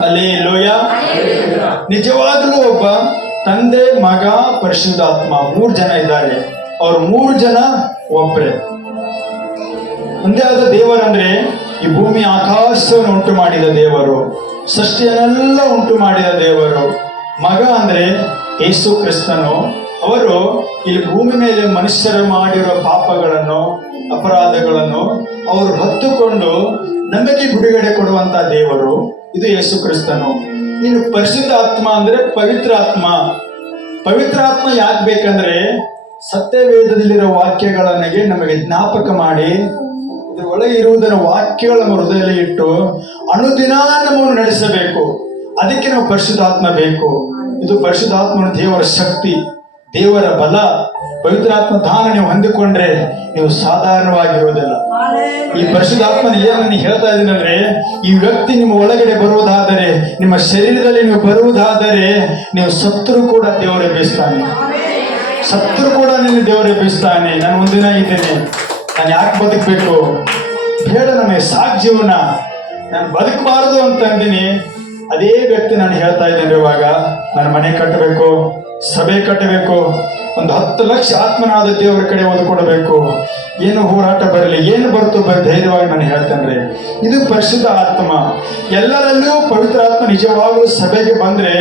Hallelujah. ನಿಜವಾಗ್ಲೂ ಒಬ್ಬ ತಂದೆ, ಮಗ, ಪರಿಶುದ್ಧಾತ್ಮ 3 ಜನ ಇದ್ದಾರೆ. ಅವ್ರು 3 ಜನ ಒಬ್ಬರೇ. ಒಂದೇ ಆದ ದೇವರಂದ್ರೆ ಈ ಭೂಮಿ ಆಕಾಶವನ್ನು ಉಂಟು ಮಾಡಿದ ದೇವರು, ಸೃಷ್ಟಿಯನ್ನೆಲ್ಲ ಉಂಟು ಮಾಡಿದ ದೇವರು. ಮಗ ಅಂದ್ರೆ ಯೇಸು ಕ್ರಿಸ್ತನು. ಅವರು ಇಲ್ಲಿ ಭೂಮಿ ಮೇಲೆ ಮನುಷ್ಯರು ಮಾಡಿರುವ ಪಾಪಗಳನ್ನು, ಅಪರಾಧಗಳನ್ನು ಅವರು ಹೊತ್ತುಕೊಂಡು ನಮಗೆ ಬಿಡುಗಡೆ ಕೊಡುವಂತ ದೇವರು. ಇದು ಯೇಸು ಕ್ರಿಸ್ತನು. ಇನ್ನು ಪರಿಶುದ್ಧ ಆತ್ಮ ಅಂದ್ರೆ ಪವಿತ್ರ ಆತ್ಮ. ಪವಿತ್ರ ಆತ್ಮ ಯಾಕೆ ಬೇಕಂದ್ರೆ ಸತ್ಯವೇದದಲ್ಲಿರೋ ವಾಕ್ಯಗಳನ್ನೇ ನಮಗೆ ಜ್ಞಾಪಕ ಮಾಡಿ ಇದ್ರ ಒಳಗೆ ಇರುವುದರ ವಾಕ್ಯಗಳ ಹೃದಯದಲ್ಲಿ ಇಟ್ಟು ಅನುದಿನ ನಮ್ಮನ್ನು ನಡೆಸಬೇಕು. ಅದಕ್ಕೆ ನಾವು ಪರಿಶುದ್ಧಾತ್ಮ ಬೇಕು. ಇದು ಪರಿಶುದ್ಧಾತ್ಮನ ದೇವರ ಶಕ್ತಿ, ದೇವರ ಬಲ. ಪವಿತ್ರಾತ್ಮ ದಾನ ನೀವು ಹೊಂದಿಕೊಂಡ್ರೆ ನೀವು ಸಾಧಾರಣವಾಗಿರುವುದಿಲ್ಲ. ಈ ಪರಿಶುದ್ಧಾತ್ಮನ ಏನನ್ನು ಹೇಳ್ತಾ ಇದ್ದೀನಂದ್ರೆ, ಈ ವ್ಯಕ್ತಿ ನಿಮ್ಮ ಒಳಗಡೆ ಬರುವುದಾದರೆ, ನಿಮ್ಮ ಶರೀರದಲ್ಲಿ ನೀವು ಬರುವುದಾದರೆ, ನೀವು ಸತ್ರು ಕೂಡ ದೇವರೇ ಬೀಸ್ತಾನೆ. ಸತ್ರು ಕೂಡ ನಿನ್ನ ದೇವರೇ ಬೀಸ್ತಾನೆ. ನಾನು ಒಂದಿನ ಇದ್ದೇನೆ, ನಾನು ಯಾಕೆ ಬದುಕಬೇಕು, ಬೇಡ ನನಗೆ ಸಾಕು ಜೀವನ, ನಾನು ಬದುಕಬಾರದು ಅಂತ ಅಂದಿನಿ. ಅದೇ ವ್ಯಕ್ತಿ ನಾನು ಹೇಳ್ತಾ ಇದ್ದೇನೆ, ಇವಾಗ ನಾನು ಮನೆ ಕಟ್ಟಬೇಕು, ಸಭೆ ಕಟ್ಟಬೇಕು, ಒಂದು 10 ಲಕ್ಷ ಆತ್ಮನಾದ ದೇವರ ಕಡೆ ಒದಕೊಡಬೇಕು. ಏನು ಹೋರಾಟ ಬರಲಿ, ಏನು ಬರುತ್ತೋ ಬರೀ ಧೈರ್ಯವಾಗಿ ನಾನು ಹೇಳ್ತೇನೆ. ಇದು ಪರಿಶುದ್ಧ ಆತ್ಮ. ಎಲ್ಲರಲ್ಲೂ ಪವಿತ್ರ ಆತ್ಮ ನಿಜವಾಗಲೂ ಸಭೆಗೆ ಬಂದ್ರೆ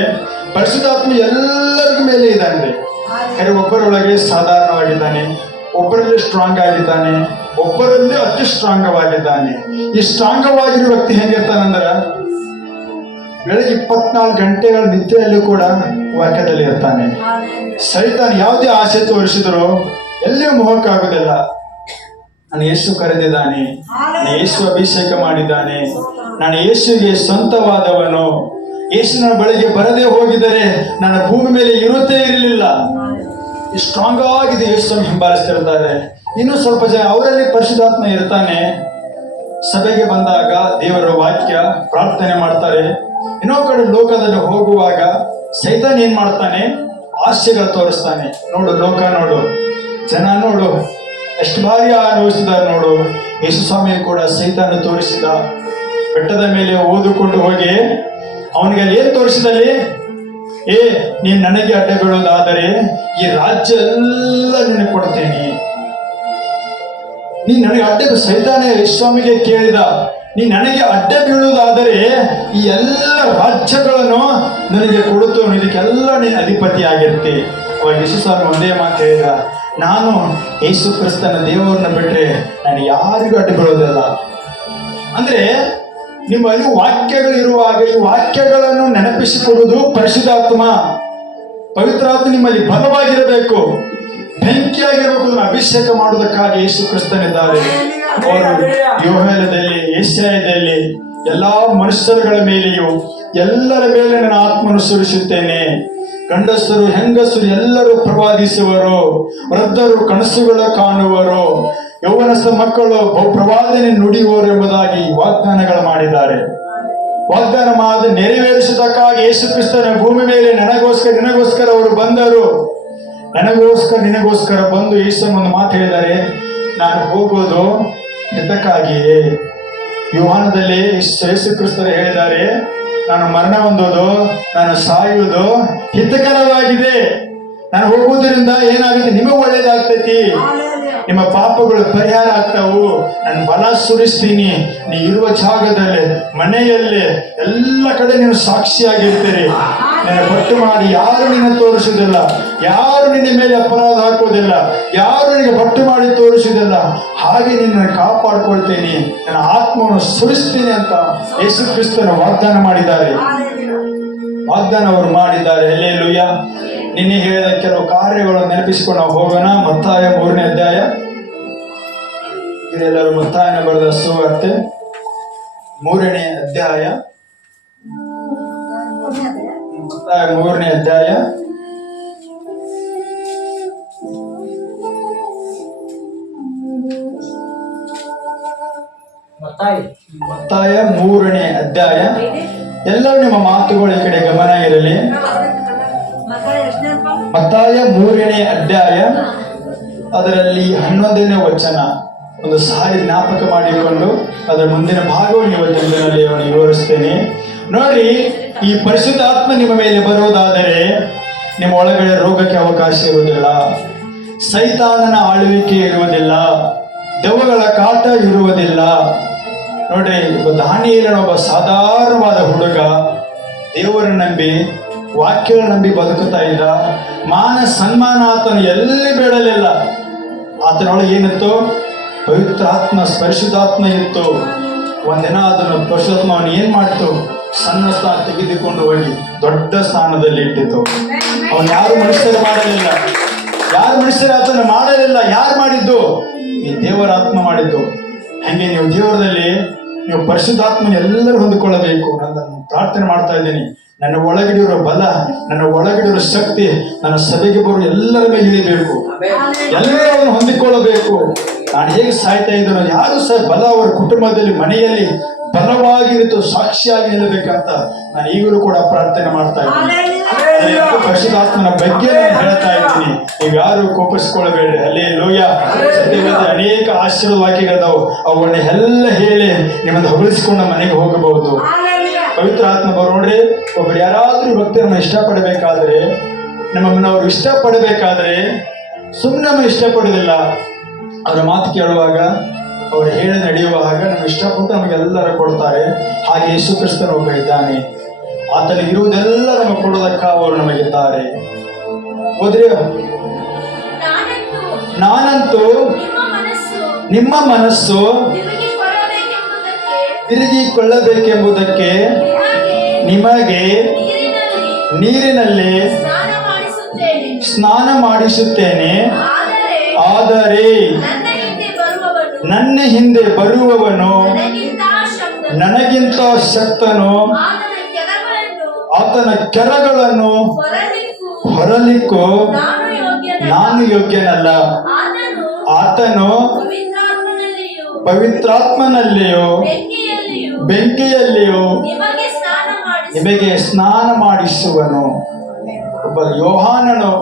ಪರಿಶುದ್ಧಾತ್ಮ ಎಲ್ಲರಿಗೂ ಮೇಲೆ ಇದ್ದಾನೆ. ಒಬ್ಬರೊಳಗೆ ಸಾಧಾರಣವಾಗಿದ್ದಾನೆ, ಒಬ್ಬರಲ್ಲಿ ಸ್ಟ್ರಾಂಗ್ ಆಗಿದ್ದಾನೆ, ಒಬ್ಬರಲ್ಲಿ ಅತಿ ಸ್ಟ್ರಾಂಗವಾಗಿದ್ದಾನೆ. ಈ ಸ್ಟ್ರಾಂಗವಾಗಿರುವ ವ್ಯಕ್ತಿ ಹೆಂಗಿರ್ತಾನಂದ್ರ ಬೆಳಗ್ಗೆ 24 ಗಂಟೆಗಳ ನಿದ್ರೆಯಲ್ಲೂ ಕೂಡ ವಾಕ್ಯದಲ್ಲಿ ಇರ್ತಾನೆ. ಸೈತಾನ್ ಯಾವುದೇ ಆಸೆ ತೋರಿಸಿದ್ರು ಎಲ್ಲಿಯೂ ಮೋಹಕ್ಕಾಗುವುದಿಲ್ಲ. ನಾನು ಯೇಸು ಕರೆದಿದ್ದಾನೆ, ನಾನು ಯೇಸು ಅಭಿಷೇಕ ಮಾಡಿದ್ದಾನೆ, ನಾನು ಯೇಸುವಿಗೆ ಸ್ವಂತವಾದವನು, ಯೇಸು ನನ್ನ ಬಳಿಗೆ ಬರದೇ ಹೋಗಿದರೆ ನನ್ನ ಭೂಮಿ ಮೇಲೆ ಇರುತ್ತೇ ಇರಲಿಲ್ಲ. ಈ ಸ್ಟ್ರಾಂಗ್ ಆಗಿದೆ ಯೇಸು ಹಿಂಬಾಲಿಸ್ತಿರ್ತಾರೆ. ಇನ್ನೂ ಸ್ವಲ್ಪ ಜನ ಅವರಲ್ಲಿ ಪರಿಶುದ್ಧಾತ್ಮ ಇರ್ತಾನೆ. ಸಭೆಗೆ ಬಂದಾಗ ದೇವರ ವಾಕ್ಯ ಪ್ರಾರ್ಥನೆ ಮಾಡ್ತಾರೆ. ಇನ್ನೋ ಕಡೆ ಲೋಕದಲ್ಲಿ ಹೋಗುವಾಗ ಸೈತಾನ್ ಏನ್ ಮಾಡ್ತಾನೆ, ಆಸೆಗಳು ತೋರಿಸ್ತಾನೆ. ನೋಡು ಲೋಕ, ನೋಡು ಜನ, ನೋಡು ಎಷ್ಟು ಬಾರಿ ಅನುಭವಿಸಿದಾರೆ ನೋಡು. ಯೇಸು ಸ್ವಾಮಿ ಕೂಡ ಸೈತಾನ ತೋರಿಸಿದ. ಬೆಟ್ಟದ ಮೇಲೆ ಓದಿಕೊಂಡು ಹೋಗಿ ಅವನಿಗೆ ಅಲ್ಲಿ ಏನ್ ತೋರಿಸಿದಲ್ಲಿ, ನೀನ್ ನನಗೆ ಅಡ್ಡ ಬೀಳೋದಾದರೆ ಈ ರಾಜ್ಯ ಎಲ್ಲ ನಿನಗೆ ಕೊಡ್ತೇನೆ. ನೀನ್ ನನಗೆ ಅಡ್ಡ, ಸೈತಾನ ಯೇಸು ಸ್ವಾಮಿಗೆ ಕೇಳಿದ, ನೀ ನನಗೆ ಅಡ್ಡ ಬೀಳುವುದಾದರೆ ಈ ಎಲ್ಲ ರಾಜ್ಯಗಳನ್ನು ನನಗೆ ಕೊಡುತ್ತೋ, ಇದಕ್ಕೆಲ್ಲ ನೀನು ಅಧಿಪತಿ ಆಗಿರ್ತಿ. ಅವಾಗ ಯೇಸು ಸ್ವಾಮಿ ಒಂದೇ ಮಾತು ಹೇಳಿದ, ನಾನು ಯೇಸು ಕ್ರಿಸ್ತನ ದೇವರನ್ನ ಬಿಟ್ರೆ ನಾನು ಯಾರಿಗೂ ಅಡ್ಡ ಬೀಳೋದಿಲ್ಲ. ಅಂದ್ರೆ ನಿಮ್ಮಲ್ಲಿ ವಾಕ್ಯಗಳು ಇರುವಾಗ ಈ ವಾಕ್ಯಗಳನ್ನು ನೆನಪಿಸಿಕೊಡುವುದು ಪರಿಶುದ್ಧಾತ್ಮ. ಪವಿತ್ರಾತ್ಮ ನಿಮ್ಮಲ್ಲಿ ಬಲವಾಗಿರಬೇಕು, ಬೆಂಕಿಯಾಗಿರಬೇಕು. ಅಭಿಷೇಕ ಮಾಡುವುದಕ್ಕಾಗಿ ಯೇಸು ಕ್ರಿಸ್ತನಿದ್ದಾರೆ. ಅವರು ಯೋಹೇಲದಲ್ಲಿ, ಯೆಶಾಯದಲ್ಲಿ ಎಲ್ಲಾ ಮನುಷ್ಯರುಗಳ ಮೇಲೆಯೂ ಎಲ್ಲರ ಮೇಲೆ ನನ್ನ ಆತ್ಮನು ಸುರಿಸುತ್ತೇನೆ. ಗಂಡಸರು ಹೆಂಗಸರು ಎಲ್ಲರೂ ಪ್ರವಾದಿಸುವರು, ವೃದ್ಧರು ಕನಸುಗಳ ಕಾಣುವರು, ಯೌವನಸ್ಥ ಮಕ್ಕಳು ಪ್ರವಾದನೆ ನುಡಿಯುವರು ಎಂಬುದಾಗಿ ವಾಗ್ದಾನಗಳು ಮಾಡಿದ್ದಾರೆ. ವಾಗ್ದಾನ ಮಾಡಿ ನೆರವೇರಿಸುವುದಕ್ಕಾಗಿ ಯೇಸು ಕ್ರಿಸ್ತನ ಭೂಮಿ ಮೇಲೆ ನಿನಗೋಸ್ಕರ ಅವರು ಬಂದರು. ನಿನಗೋಸ್ಕರ ಬಂದು ಯೇಸುವನ್ನು ಒಂದು ಮಾತು ಹೇಳಿದ್ದಾರೆ, ನಾನು ಹೋಗೋದು ಹಿತಕ್ಕಾಗಿಯೇ. ಯೋಹಾನದಲ್ಲಿ ಯೇಸು ಕ್ರಿಸ್ತರು ಹೇಳಿದ್ದಾರೆ, ನಾನು ಮರಣ ಹೊಂದೋದು, ನಾನು ಸಾಯುವುದು ಹಿತಕರವಾಗಿದೆ. ನಾನು ಹೋಗುವುದರಿಂದ ಏನಾಗುತ್ತೆ, ನಿಮಗೆ ಒಳ್ಳೇದಾಗ್ತೈತಿ, ನಿಮ್ಮ ಪಾಪಗಳು ಪರಿಹಾರ ಆಗ್ತಾವು. ನಾನು ಬಲ ಸುರಿಸ್ತೀನಿ. ನೀ ಇರುವ ಜಾಗದಲ್ಲಿ, ಮನೆಯಲ್ಲಿ, ಎಲ್ಲ ಕಡೆ ನೀನು ಸಾಕ್ಷಿಯಾಗಿರ್ತೀರಿ. ನಿನ್ನ ಬಟ್ಟು ಮಾಡಿ ಯಾರು ನಿನ್ನ ತೋರಿಸುವುದಿಲ್ಲ, ಯಾರು ನಿನ್ನ ಮೇಲೆ ಅಪರಾಧ ಹಾಕುವುದಿಲ್ಲ, ಯಾರು ನಿನಗೆ ಬಟ್ಟು ಮಾಡಿ ತೋರಿಸುವುದಿಲ್ಲ. ಹಾಗೆ ನಿನ್ನ ಕಾಪಾಡ್ಕೊಳ್ತೇನೆ, ನನ್ನ ಆತ್ಮವನ್ನು ಸುರಿಸ್ತೀನಿ ಅಂತ ಯೇಸು ಕ್ರಿಸ್ತನ ವಾಗ್ದಾನ ಮಾಡಿದ್ದಾರೆ. ಅವರು ಮಾಡಿದ್ದಾರೆ. ಹಲ್ಲೆಲೂಯಾ. ನಿನ್ನೆ ಹೇಳಿದ ಕೆಲವು ಕಾರ್ಯಗಳನ್ನು ನೆನಪಿಸಿಕೊಂಡು ನಾವು ಹೋಗೋಣ. ಮತ್ತಾಯ 3ನೇ ಅಧ್ಯಾಯ. ಇದೆಲ್ಲರೂ ಮತ್ತಾಯನ ಬರೆದ ಸುವಾರ್ತೆ 3ನೇ ಅಧ್ಯಾಯ. ಮತ್ತಾಯ 3ನೇ ಅಧ್ಯಾಯ ಮತ್ತಾಯ 3ನೇ ಅಧ್ಯಾಯ. ಎಲ್ಲರೂ ನಿಮ್ಮ ಮಾತುಗಳ ಈ ಕಡೆ ಗಮನ ಇರಲಿ. ಮತ್ತಾಯ 3ನೇ ಅಧ್ಯಾಯ, ಅದರಲ್ಲಿ 11ನೇ ವಚನ ಒಂದು ಸಾರಿ ಜ್ಞಾಪಕ ಮಾಡಿಕೊಂಡು ಅದರ ಮುಂದಿನ ಭಾಗವನ್ನು ಇವತ್ತಿನಲ್ಲಿ ವಿವರಿಸ್ತೇನೆ. ನೋಡಿ, ಈ ಪರಿಶುದ್ಧಾತ್ಮ ನಿಮ್ಮ ಮೇಲೆ ಬರುವುದಾದರೆ ನಿಮ್ಮ ಒಳಗಡೆ ರೋಗಕ್ಕೆ ಅವಕಾಶ ಇರುವುದಿಲ್ಲ, ಸೈತಾನನ ಆಳ್ವಿಕೆ ಇರುವುದಿಲ್ಲ, ದೆವ್ವಗಳ ಕಾಟ ಇರುವುದಿಲ್ಲ. ನೋಡ್ರಿ, ದಾನಿಯೇಲನ ಒಬ್ಬ ಸಾಧಾರಣವಾದ ಹುಡುಗ ದೇವರನ್ನು ನಂಬಿ ವಾಕ್ಯ ನಂಬಿ ಬದುಕುತ್ತಾ ಇದ್ದ. ಮಾನ ಸನ್ಮಾನ ಆತನು ಎಲ್ಲಿ ಬೇಡಲಿಲ್ಲ. ಆತನೊಳಗೆ ಏನಿತ್ತು? ಪವಿತ್ರಾತ್ಮ, ಪರಿಶುದ್ಧಾತ್ಮ ಇತ್ತು. ಒಂದಿನ ಅದನ್ನು ಪರಿಶುದ್ಧಾತ್ಮ ಅವನು ಏನ್ ಮಾಡ್ತು? ಸಣ್ಣ ಸ್ಥಾನ ತೆಗೆದುಕೊಂಡು ಹೋಗಿ ದೊಡ್ಡ ಸ್ಥಾನದಲ್ಲಿ ಇಟ್ಟಿತ್ತು. ಅವನು ಯಾರು ಮನುಷ್ಯರು ಮಾಡಲಿಲ್ಲ, ಯಾರು ಮನುಷ್ಯರು ಆತನ ಮಾಡಲಿಲ್ಲ. ಯಾರು ಮಾಡಿದ್ದು? ಈ ದೇವರ ಆತ್ಮ ಮಾಡಿದ್ದು. ಹಂಗೆ ನೀವು ದೇವರದಲ್ಲಿ ನೀವು ಪರಿಶುದ್ಧಾತ್ಮನ ಎಲ್ಲರೂ ಹೊಂದಿಕೊಳ್ಳಬೇಕು. ನಾನು ಪ್ರಾರ್ಥನೆ ಮಾಡ್ತಾ ಇದ್ದೀನಿ, ನನ್ನ ಒಳಗಡಿರೋ ಬಲ, ನನ್ನ ಒಳಗಡಿರೋ ಶಕ್ತಿ ನನ್ನ ಸಭೆಗೆ ಬರುವ ಎಲ್ಲರ ಮೇಲೆ ಇಳಿಬೇಕು. ಎಲ್ಲರೂ ಅವನು ಹೊಂದಿಕೊಳ್ಳಬೇಕು. ನಾನು ಹೇಗೆ ಸಾಯ್ತಾ ಇದ್ದನೋ, ಯಾರು ಸಹ ಬಲ ಅವರ ಕುಟುಂಬದಲ್ಲಿ ಮನೆಯಲ್ಲಿ ಬಲವಾಗಿ ನಿಂತು ಸಾಕ್ಷಿಯಾಗಿ ನಿಲ್ಲಬೇಕಂತ ನಾನು ಈಗಲೂ ಕೂಡ ಪ್ರಾರ್ಥನೆ ಮಾಡ್ತಾ ಇದ್ದೀನಿ. ಪರಿಶುದ್ಧಾತ್ಮನ ಬಗ್ಗೆ ನಾನು ಹೇಳ್ತಾ ಇದ್ದೀನಿ. ನೀವು ಯಾರು ಕೋಪಿಸ್ಕೊಳ್ಬೇಡ್ರಿ. ಹಲ್ಲೆಲೂಯಾ. ಸತ್ಯವೇದ ಅನೇಕ ಆಶೀರ್ವಾದ ವಾಕ್ಯಗಳಿದಾವೆ, ಅವುಗಳನ್ನ ಎಲ್ಲ ಹೇಳಿ ನಿಮ್ಮನ್ನು ಹೊಗಳಿಸಿಕೊಂಡು ಮನೆಗೆ ಹೋಗಬಹುದು. ಪವಿತ್ರ ಆತ್ಮ ಬರೋ ನೋಡ್ರಿ, ಒಬ್ಬರು ಯಾರಾದ್ರೂ ಭಕ್ತರನ್ನ ಇಷ್ಟಪಡಬೇಕಾದ್ರೆ, ನಮ್ಮನ್ನು ಅವರು ಇಷ್ಟಪಡಬೇಕಾದ್ರೆ ಸುಮ್ಮನೆ ನಮ್ಮ ಇಷ್ಟಪಡೋದಿಲ್ಲ. ಅವರ ಮಾತು ಕೇಳುವಾಗ, ಅವರು ಹೇಳಿ ನಡೆಯುವಾಗ ನಮ್ಮ ಇಷ್ಟಪಟ್ಟು ನಮಗೆಲ್ಲರ ಕೊಡ್ತಾರೆ. ಹಾಗೆ ಯೇಸು ಕ್ರಿಸ್ತನ ಒಬ್ಬ ಇದ್ದಾನೆ, ಆತನಿಗೆ ಇರುವುದೆಲ್ಲ ನಮಗೆ ಕೊಡೋದಕ್ಕ ಅವರು ನಮಗಿದ್ದಾರೆ. ಹೋದ್ರೆ ನಾನಂತೂ ನಿಮ್ಮ ಮನಸ್ಸು ತಿರುಗಿಕೊಳ್ಳಬೇಕೆಂಬುದಕ್ಕೆ ನಿಮಗೆ ನೀರಿನಲ್ಲಿ ಸ್ನಾನ ಮಾಡಿಸುತ್ತೇನೆ. ಆದರೆ ನನ್ನ ಹಿಂದೆ ಬರುವವನು ನನಗಿಂತ ಶಕ್ತನು, ಆತನ ಕೆರಗಳನ್ನು ಹೊರಲಿಕ್ಕೂ ನಾನು ಯೋಗ್ಯನಲ್ಲ. ಆತನು ಪವಿತ್ರಾತ್ಮನಲ್ಲಿಯೂ ಬೆಂಕಿಯಲ್ಲಿಯೂ ನಿಮಗೆ ಸ್ನಾನ ಮಾಡಿಸುವನು. ಒಬ್ಬ ಯೋಹಾನನು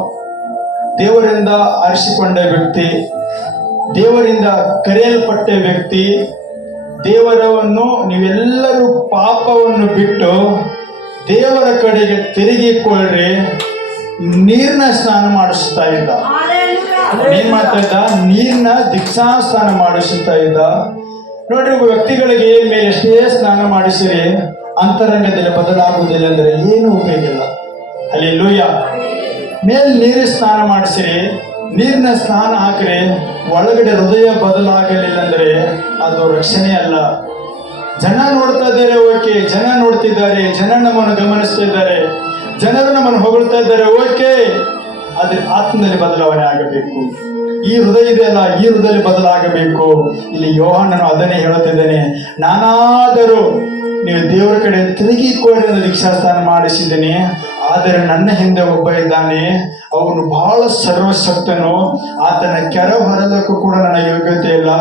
ದೇವರಿಂದ ಆರಿಸಿಕೊಂಡ ವ್ಯಕ್ತಿ, ದೇವರಿಂದ ಕರೆಯಲ್ಪಟ್ಟ ವ್ಯಕ್ತಿ. ದೇವರವನ್ನು ನೀವೆಲ್ಲರೂ ಪಾಪವನ್ನು ಬಿಟ್ಟು ದೇವರ ಕಡೆಗೆ ತಿರುಗಿಕೊಳ್ಳ್ರಿ, ನೀರಿನ ಸ್ನಾನ ಮಾಡಿಸ್ತಾ ಇದ್ದ. ಏನ್ ಮಾಡ್ತಾ ಇದ್ದ? ನೀರಿನ ದೀಕ್ಷಾ ಸ್ನಾನ ಮಾಡಿಸುತ್ತಾ ಇದ್ದ. ನೋಡ್ರಿ, ಒಬ್ಬ ವ್ಯಕ್ತಿಗಳಿಗೆ ಮೇಲೆ ಎಷ್ಟೇ ಸ್ನಾನ ಮಾಡಿಸಿರಿ ಅಂತರಂಗದಲ್ಲಿ ಬದಲಾಗುವುದಿಲ್ಲ ಅಂದ್ರೆ ಏನು ಉಪಯೋಗ ಇಲ್ಲ. ಹಲ್ಲೆಲೂಯಾ. ಮೇಲೆ ನೀರು ಸ್ನಾನ ಮಾಡಿಸಿರಿ, ನೀರಿನ ಸ್ನಾನ ಹಾಕ್ರಿ, ಒಳಗಡೆ ಹೃದಯ ಬದಲಾಗಲಿಲ್ಲ ಅಂದ್ರೆ ಅದು ರಕ್ಷಣೆ ಅಲ್ಲ. ಜನ ನೋಡ್ತಾ ಇದ್ದಾರೆ, ಓಕೆ, ಜನ ನೋಡ್ತಿದ್ದಾರೆ, ಜನ ನಮ್ಮನ್ನು ಗಮನಿಸ್ತಾ ಇದ್ದಾರೆ, ಜನರು ನಮ್ಮನ್ನು ಹೊಗಳ್ತಾ ಇದ್ದಾರೆ, ಓಕೆ, ಆದ್ರೆ ಆತ್ಮದಲ್ಲಿ ಬದಲಾವಣೆ ಆಗಬೇಕು. ಈ ಹೃದಯ ಇದೆಯಲ್ಲ, ಈ ಹೃದಯದಲ್ಲಿ ಬದಲಾಗಬೇಕು. ಇಲ್ಲಿ ಯೋಹಾನನು ಅದನ್ನೇ ಹೇಳುತ್ತಿದ್ದೇನೆ. ನಾನಾದರೂ ನೀವು ದೇವರ ಕಡೆ ತಿರುಗಿಕೊಳ್ಳಿ ದೀಕ್ಷಾಸ್ನಾನ ಮಾಡಿಸಿದ್ದೇನೆ, ಆದರೆ ನನ್ನ ಹಿಂದೆ ಒಬ್ಬ ಇದ್ದಾನೆ, ಅವನು ಬಹಳ ಸರ್ವಶಕ್ತನು, ಆತನ ಕೆರ ಹೊರಲಕ್ಕೂ ಕೂಡ ನನ್ನ ಯೋಗ್ಯತೆ ಇಲ್ಲ.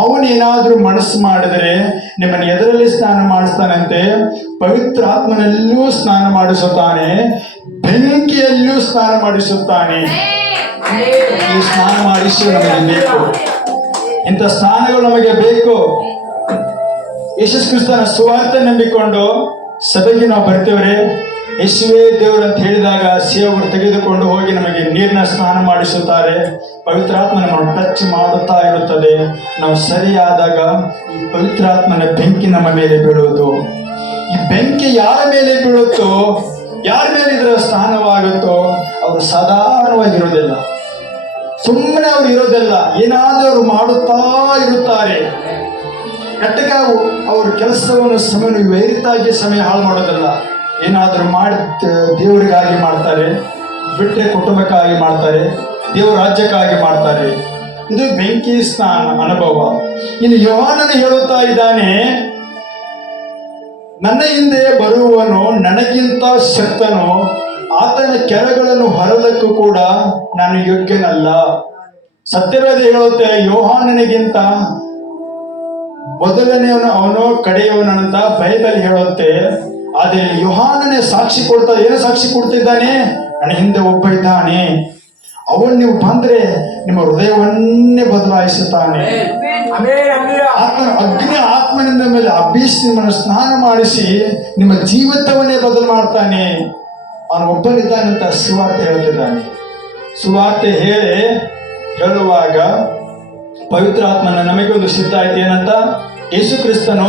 ಅವನೇನಾದ್ರೂ ಮನಸ್ಸು ಮಾಡಿದರೆ ನಿಮ್ಮನ್ನು ಎದರಲ್ಲಿ ಸ್ನಾನ ಮಾಡಿಸ್ತಾನಂತೆ? ಪವಿತ್ರ ಆತ್ಮನಲ್ಲೂ ಸ್ನಾನ ಮಾಡಿಸುತ್ತಾನೆ, ಬೆಂಕಿಯಲ್ಲೂ ಸ್ನಾನ ಮಾಡಿಸುತ್ತಾನೆ. ಈ ಸ್ನಾನ ಮಾಡಿಸುವ ನಮಗೆ ಬೇಕು. ಇಂಥ ಸ್ನಾನಗಳು ನಮಗೆ ಬೇಕು. ಯೇಸು ಕ್ರಿಸ್ತನ ಸುವಾರ್ತೆ ನಂಬಿಕೊಂಡು ಸಭೆಗೆ ನಾವು ಬರ್ತೇವ್ರೆ, ಯೇಸುವೇ ದೇವರು ಅಂತ ಹೇಳಿದಾಗ ಸೇವಕರು ತೆಗೆದುಕೊಂಡು ಹೋಗಿ ನಮಗೆ ನೀರಿನ ಸ್ನಾನ ಮಾಡಿಸುತ್ತಾರೆ. ಪವಿತ್ರಾತ್ಮ ನಮ್ಮನ್ನು ಟಚ್ ಮಾಡುತ್ತಾ ಇರುತ್ತದೆ. ನಾವು ಸರಿಯಾದಾಗ ಈ ಪವಿತ್ರಾತ್ಮನ ಬೆಂಕಿ ನಮ್ಮ ಮೇಲೆ ಬೀಳುವುದು. ಈ ಬೆಂಕಿ ಯಾರ ಮೇಲೆ ಬೀಳುತ್ತೋ, ಯಾರ ಮೇಲೆ ಇದರ ಸ್ನಾನವಾಗುತ್ತೋ ಅವರು ಸಾಧಾರಣವಾಗಿರುವುದಿಲ್ಲ, ಸುಮ್ಮನೆ ಅವರು ಇರೋದಿಲ್ಲ, ಏನಾದರೂ ಅವರು ಮಾಡುತ್ತಾ ಇರುತ್ತಾರೆ. ಕಟ್ಟಕ ಅವ್ರ ಕೆಲಸವನ್ನು ಸಮಯ ವೈರಿತಾಗಿ ಸಮಯ ಹಾಳು ಮಾಡೋದಿಲ್ಲ. ಏನಾದರೂ ಮಾಡಿ ದೇವರಿಗಾಗಿ ಮಾಡ್ತಾರೆ, ಬಿಟ್ಟರೆ ಕುಟುಂಬಕ್ಕಾಗಿ ಮಾಡ್ತಾರೆ, ದೇವರ ರಾಜ್ಯಕ್ಕಾಗಿ ಮಾಡ್ತಾರೆ. ಇದು ಬೆಂಕಿ ಸ್ನಾನ ಅನುಭವ. ಇನ್ನು ಯೋಹಾನನು ಹೇಳುತ್ತಾ ಇದ್ದಾನೆ, ನನ್ನ ಹಿಂದೆ ಬರುವವನು ನನಗಿಂತ ಶಕ್ತನು, ಆತನ ಕೆರಗಳನ್ನು ಹೊರಲಕ್ಕೂ ಕೂಡ ನಾನು ಯೋಗ್ಯನಲ್ಲ. ಸತ್ಯವೇದ ಹೇಳುತ್ತೆ, ಯೋಹಾನನಿಗಿಂತ ಮೊದಲನೆಯವನು ಅವನು ಕಡೆಯವನಂತ ಬೈಬಲ್ ಹೇಳುತ್ತೆ. ಆದರೆ ಯೋಹಾನನೇ ಸಾಕ್ಷಿ ಕೊಡ್ತಾ, ಏನು ಸಾಕ್ಷಿ ಕೊಡ್ತಿದ್ದಾನೆ? ನನ್ನ ಹಿಂದೆ ಒಬ್ಬ ಇದ್ದಾನೆ, ಅವನು ನೀವು ಬಂದ್ರೆ ನಿಮ್ಮ ಹೃದಯವನ್ನೇ ಬದಲಾಯಿಸುತ್ತಾನೆ. ಆತ್ಮನಿಂದ ಮೇಲೆ ಅಭ್ಯಸಿ ನಿಮ್ಮನ್ನು ಸ್ನಾನ ಮಾಡಿಸಿ ನಿಮ್ಮ ಜೀವಿತವನ್ನೇ ಬದಲು ಮಾಡ್ತಾನೆ. ಅವನು ಒಬ್ಬನಿದ್ದಾನಂತ ಸುವಾರ್ತೆ ಹೇಳ್ತಿದ್ದಾನೆ. ಸುವಾರ್ತೆ ಹೇಳುವಾಗ ಪವಿತ್ರ ಆತ್ಮನ ನಮಗೆ ಒಂದು ಸಿದ್ಧ ಆಯ್ತು. ಏನಂತ? ಯೇಸು ಕ್ರಿಸ್ತನು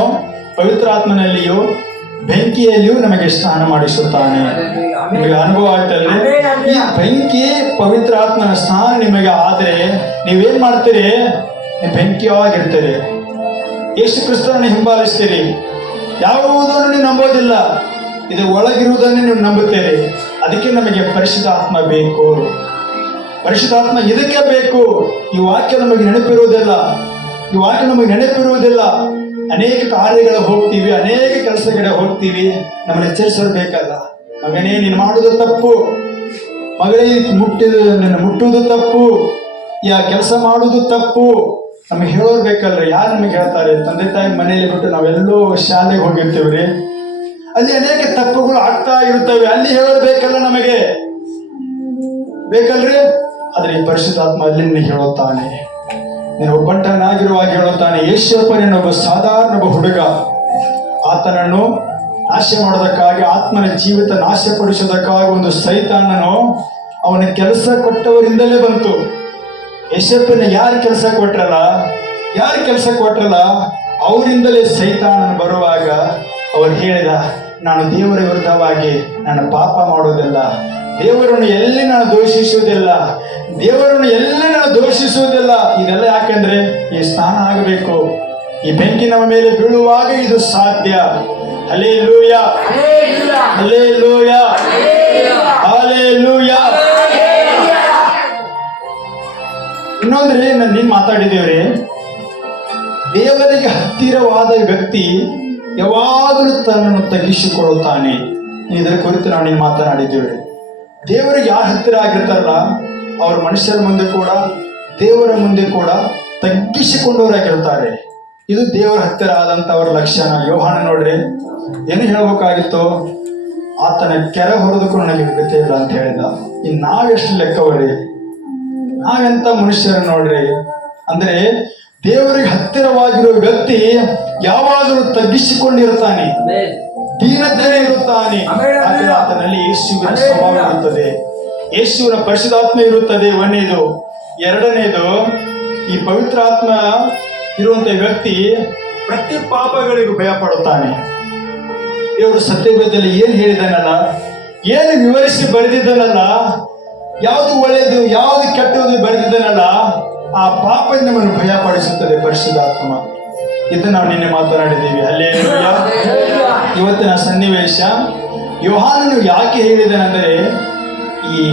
ಪವಿತ್ರ ಆತ್ಮನಲ್ಲಿಯೂ ಬೆಂಕಿಯಲ್ಲಿಯೂ ನಮಗೆ ಸ್ನಾನ ಮಾಡಿಸುತ್ತಾನೆ. ನಿಮಗೆ ಅನುಭವ ಆಯ್ತಲ್ಲ? ಈ ಬೆಂಕಿ ಪವಿತ್ರ ಆತ್ಮನ ಸ್ನಾನ ನಿಮಗೆ ಆದ್ರೆ ನೀವೇನ್ ಮಾಡ್ತೀರಿ? ನೀವು ಬೆಂಕಿಯಾಗಿರ್ತೀರಿ. ಯೇಸು ಕ್ರಿಸ್ತನನ್ನು ಹಿಂಬಾಲಿಸ್ತೀರಿ. ಯಾವುದನ್ನು ನೀವು ನಂಬೋದಿಲ್ಲ, ಇದು ಒಳಗಿರುವುದನ್ನು ನೀವು ನಂಬುತ್ತೀರಿ. ಅದಕ್ಕೆ ನಮಗೆ ಪರಿಶುದ್ಧಾತ್ಮ ಬೇಕು. ಪರಿಶುದ್ಧಾತ್ಮ ಇದಕ್ಕೆ ಬೇಕು. ಈ ವಾಕ್ಯ ನಮಗೆ ನೆನಪಿರುವುದಿಲ್ಲ. ಅನೇಕ ಕಾರ್ಯಗಳು ಹೋಗ್ತೀವಿ, ಅನೇಕ ಕೆಲಸಗಳ ಹೋಗ್ತೀವಿ. ನಮ್ಮನ್ನು ಎಚ್ಚರಿಸೋದು ಬೇಕಲ್ಲ. ಮಗನೇ, ನೀನು ಮಾಡುವುದು ತಪ್ಪು. ಮಗಳೇ, ನಿನ್ನ ಮುಟ್ಟುವುದು ತಪ್ಪು. ಕೆಲಸ ಮಾಡುವುದು ತಪ್ಪು. ನಮಗೆ ಹೇಳೋರು ಬೇಕಲ್ರಿ. ಯಾರು ನಮಗೆ ಹೇಳ್ತಾರೆ? ತಂದೆ ತಾಯಿ ಮನೆಯಲ್ಲಿ ಬಿಟ್ಟು ನಾವೆಲ್ಲೋ ಶಾಲೆಗೆ ಹೋಗಿರ್ತೀವ್ರಿ. ಅಲ್ಲಿ ಅನೇಕ ತಪ್ಪುಗಳು ಆಗ್ತಾ ಇರುತ್ತವೆ. ಅಲ್ಲಿ ಹೇಳೋರು ಬೇಕಲ್ಲ, ನಮಗೆ ಬೇಕಲ್ರಿ. ಆದ್ರೆ ಈ ಪರಿಶುದ್ಧಾತ್ಮ ಅಲ್ಲಿ ಹೇಳುತ್ತಾನೆ. ನೀನು ಒಬ್ಬಂಟನಾಗಿರುವಾಗ ಹೇಳುತ್ತಾನೆ. ಯೇಸಪ್ಪನೊಬ್ಬ ಸಾಧಾರಣ ಹುಡುಗ, ಆತನನ್ನು ನಾಶ ಮಾಡೋದಕ್ಕಾಗಿ, ಆತ್ಮನ ಜೀವಿತ ನಾಶಪಡಿಸೋದಕ್ಕಾಗಿ ಒಂದು ಸೈತಾನನು ಅವನ ಕೆಲಸ ಕೊಟ್ಟವರಿಂದಲೇ ಬಂತು. ಯೇಸಪ್ಪನ ಯಾರು ಕೆಲಸ ಕೊಟ್ರಲ್ಲ ಅವರಿಂದಲೇ ಸೈತಾನನು ಬರುವಾಗ ಅವರು ಹೇಳಿದ, ನಾನು ದೇವರ ವಿರುದ್ಧವಾಗಿ ನಾನು ಪಾಪ ಮಾಡೋದಿಲ್ಲ, ದೇವರನ್ನು ಎಲ್ಲಿ ನಾನು ದೋಷಿಸುವುದಿಲ್ಲ. ಇದೆಲ್ಲ ಯಾಕೆಂದ್ರೆ ಈ ಸ್ನಾನ ಆಗಬೇಕು. ಈ ಬೆಂಕಿ ನಮ್ಮ ಮೇಲೆ ಬೀಳುವಾಗ ಇದು ಸಾಧ್ಯ. Hallelujah, hallelujah, hallelujah. ಇನ್ನೊಂದ್ರಿ, ನೀನ್ ಮಾತಾಡಿದೇವ್ರಿ, ದೇವರಿಗೆ ಹತ್ತಿರವಾದ ವ್ಯಕ್ತಿ ಯಾವಾಗಲೂ ತನ್ನನ್ನು ತಗ್ಗಿಸಿಕೊಳ್ಳುತ್ತಾನೆ. ಇದರ ಕುರಿತು ನಾವು ನೀನು ಮಾತನಾಡಿದ್ದೇವೆ. ದೇವರಿಗೆ ಯಾರು ಹತ್ತಿರ ಆಗಿರ್ತಾರಲ್ಲ ಅವರು ಮನುಷ್ಯರ ಮುಂದೆ ಕೂಡ ದೇವರ ಮುಂದೆ ಕೂಡ ತಗ್ಗಿಸಿಕೊಂಡವರಾಗಿರ್ತಾರೆ. ಇದು ದೇವರ ಹತ್ತಿರ ಆದಂಥವರ ಲಕ್ಷಣ. ಯೋಹಾನ ನೋಡ್ರಿ, ಏನು ಹೇಳ್ಬೇಕಾಗಿತ್ತು? ಆತನ ಕೆರೆ ಹೊರದಕ್ಕೂ ನನಗೆ ಗತಿ ಇಲ್ಲ ಅಂತ ಹೇಳಿದ. ಇನ್ನು ನಾವೆಷ್ಟು ಲೆಕ್ಕವರಿ? ನಾವೆಂತ ಮನುಷ್ಯರು ನೋಡ್ರಿ. ಅಂದ್ರೆ ದೇವರಿಗೆ ಹತ್ತಿರವಾಗಿರುವ ವ್ಯಕ್ತಿ ಯಾವಾಗಲೂ ತಗ್ಗಿಸಿಕೊಂಡಿರುತ್ತಾನೆ, ದೀನತೆಯೇ ಇರುತ್ತಾನೆ. ಆತನಲ್ಲಿ ಯೇಸುವಿನ ಸ್ವಭಾವ ಇರುತ್ತದೆ, ಯೇಸುವಿನ ಪರಿಶುದ್ಧಾತ್ಮ ಇರುತ್ತದೆ. ಒಂದನೇದು. ಎರಡನೇದು, ಈ ಪವಿತ್ರ ಆತ್ಮ ಇರುವಂತ ವ್ಯಕ್ತಿ ಪ್ರತಿ ಪಾಪಗಳಿಗೂ ಭಯ ಪಡುತ್ತಾನೆ. ದೇವರು ಸತ್ಯವೇದದಲ್ಲಿ ಏನು ಹೇಳಿದಾನಲ್ಲ, ಏನು ವಿವರಿಸಿ ಬರೆದಿದ್ದಾನಲ್ಲ, ಯಾವುದು ಒಳ್ಳೆಯದು ಯಾವುದು ಕೆಟ್ಟದ್ದು ಬರೆದಿದ್ದಾನಲ್ಲ, ಆ ಪಾಪ ನಮ್ಮನ್ನು ಭಯಪಡಿಸುತ್ತದೆ ಪರಿಶುದ್ಧಾತ್ಮ. ಇದು ನಾವು ನಿನ್ನೆ ಮಾತನಾಡಿದ್ದೀವಿ. ಹಲ್ಲೆಲೂಯಾ. ಇವತ್ತಿನ ಸನ್ನಿವೇಶ, ಯೋಹಾನನು ಯಾಕೆ ಹೇಳಿದನೆಂದರೆ, ಈ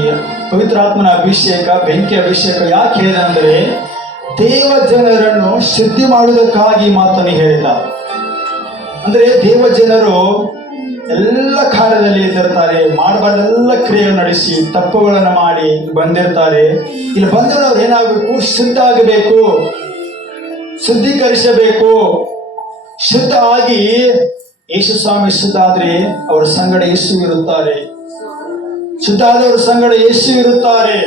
ಪವಿತ್ರಾತ್ಮನ ಅಭಿಷೇಕ, ಬೆಂಕಿ ಅಭಿಷೇಕ ಯಾಕೆ ಹೇಳಿದನೆಂದರೆ, ದೇವ ಜನರನ್ನು ಶುದ್ಧಿ ಮಾಡುವುದಕ್ಕಾಗಿ ಮಾತನ್ನು ಹೇಳಿದ. ಅಂದರೆ ದೇವ ಜನರು ಎಲ್ಲ ಕಾರ್ಯದಲ್ಲಿ ಇದ್ದಿರ್ತಾರೆ, ಮಾಡಬಾರ್ದೆಲ್ಲ ಕ್ರಿಯೆಗಳನ್ನು ನಡೆಸಿ ತಪ್ಪುಗಳನ್ನು ಮಾಡಿ ಬಂದಿರ್ತಾರೆ. ಇಲ್ಲಿ ಬಂದವರು ಅವ್ರು ಏನಾಗಬೇಕು? ಶುದ್ಧ ಆಗಬೇಕು, ಶುದ್ಧೀಕರಿಸಬೇಕು. ಶುದ್ಧ ಆಗಿ ಯೇಸು ಸ್ವಾಮಿ ಶುದ್ಧ ಆದ್ರೆ ಅವರ ಸಂಗಡ ಯೇಸು ಇರುತ್ತಾರೆ. ಶುದ್ಧ ಆದವರ ಸಂಗಡ ಯೇಸು ಇರುತ್ತಾರೆ.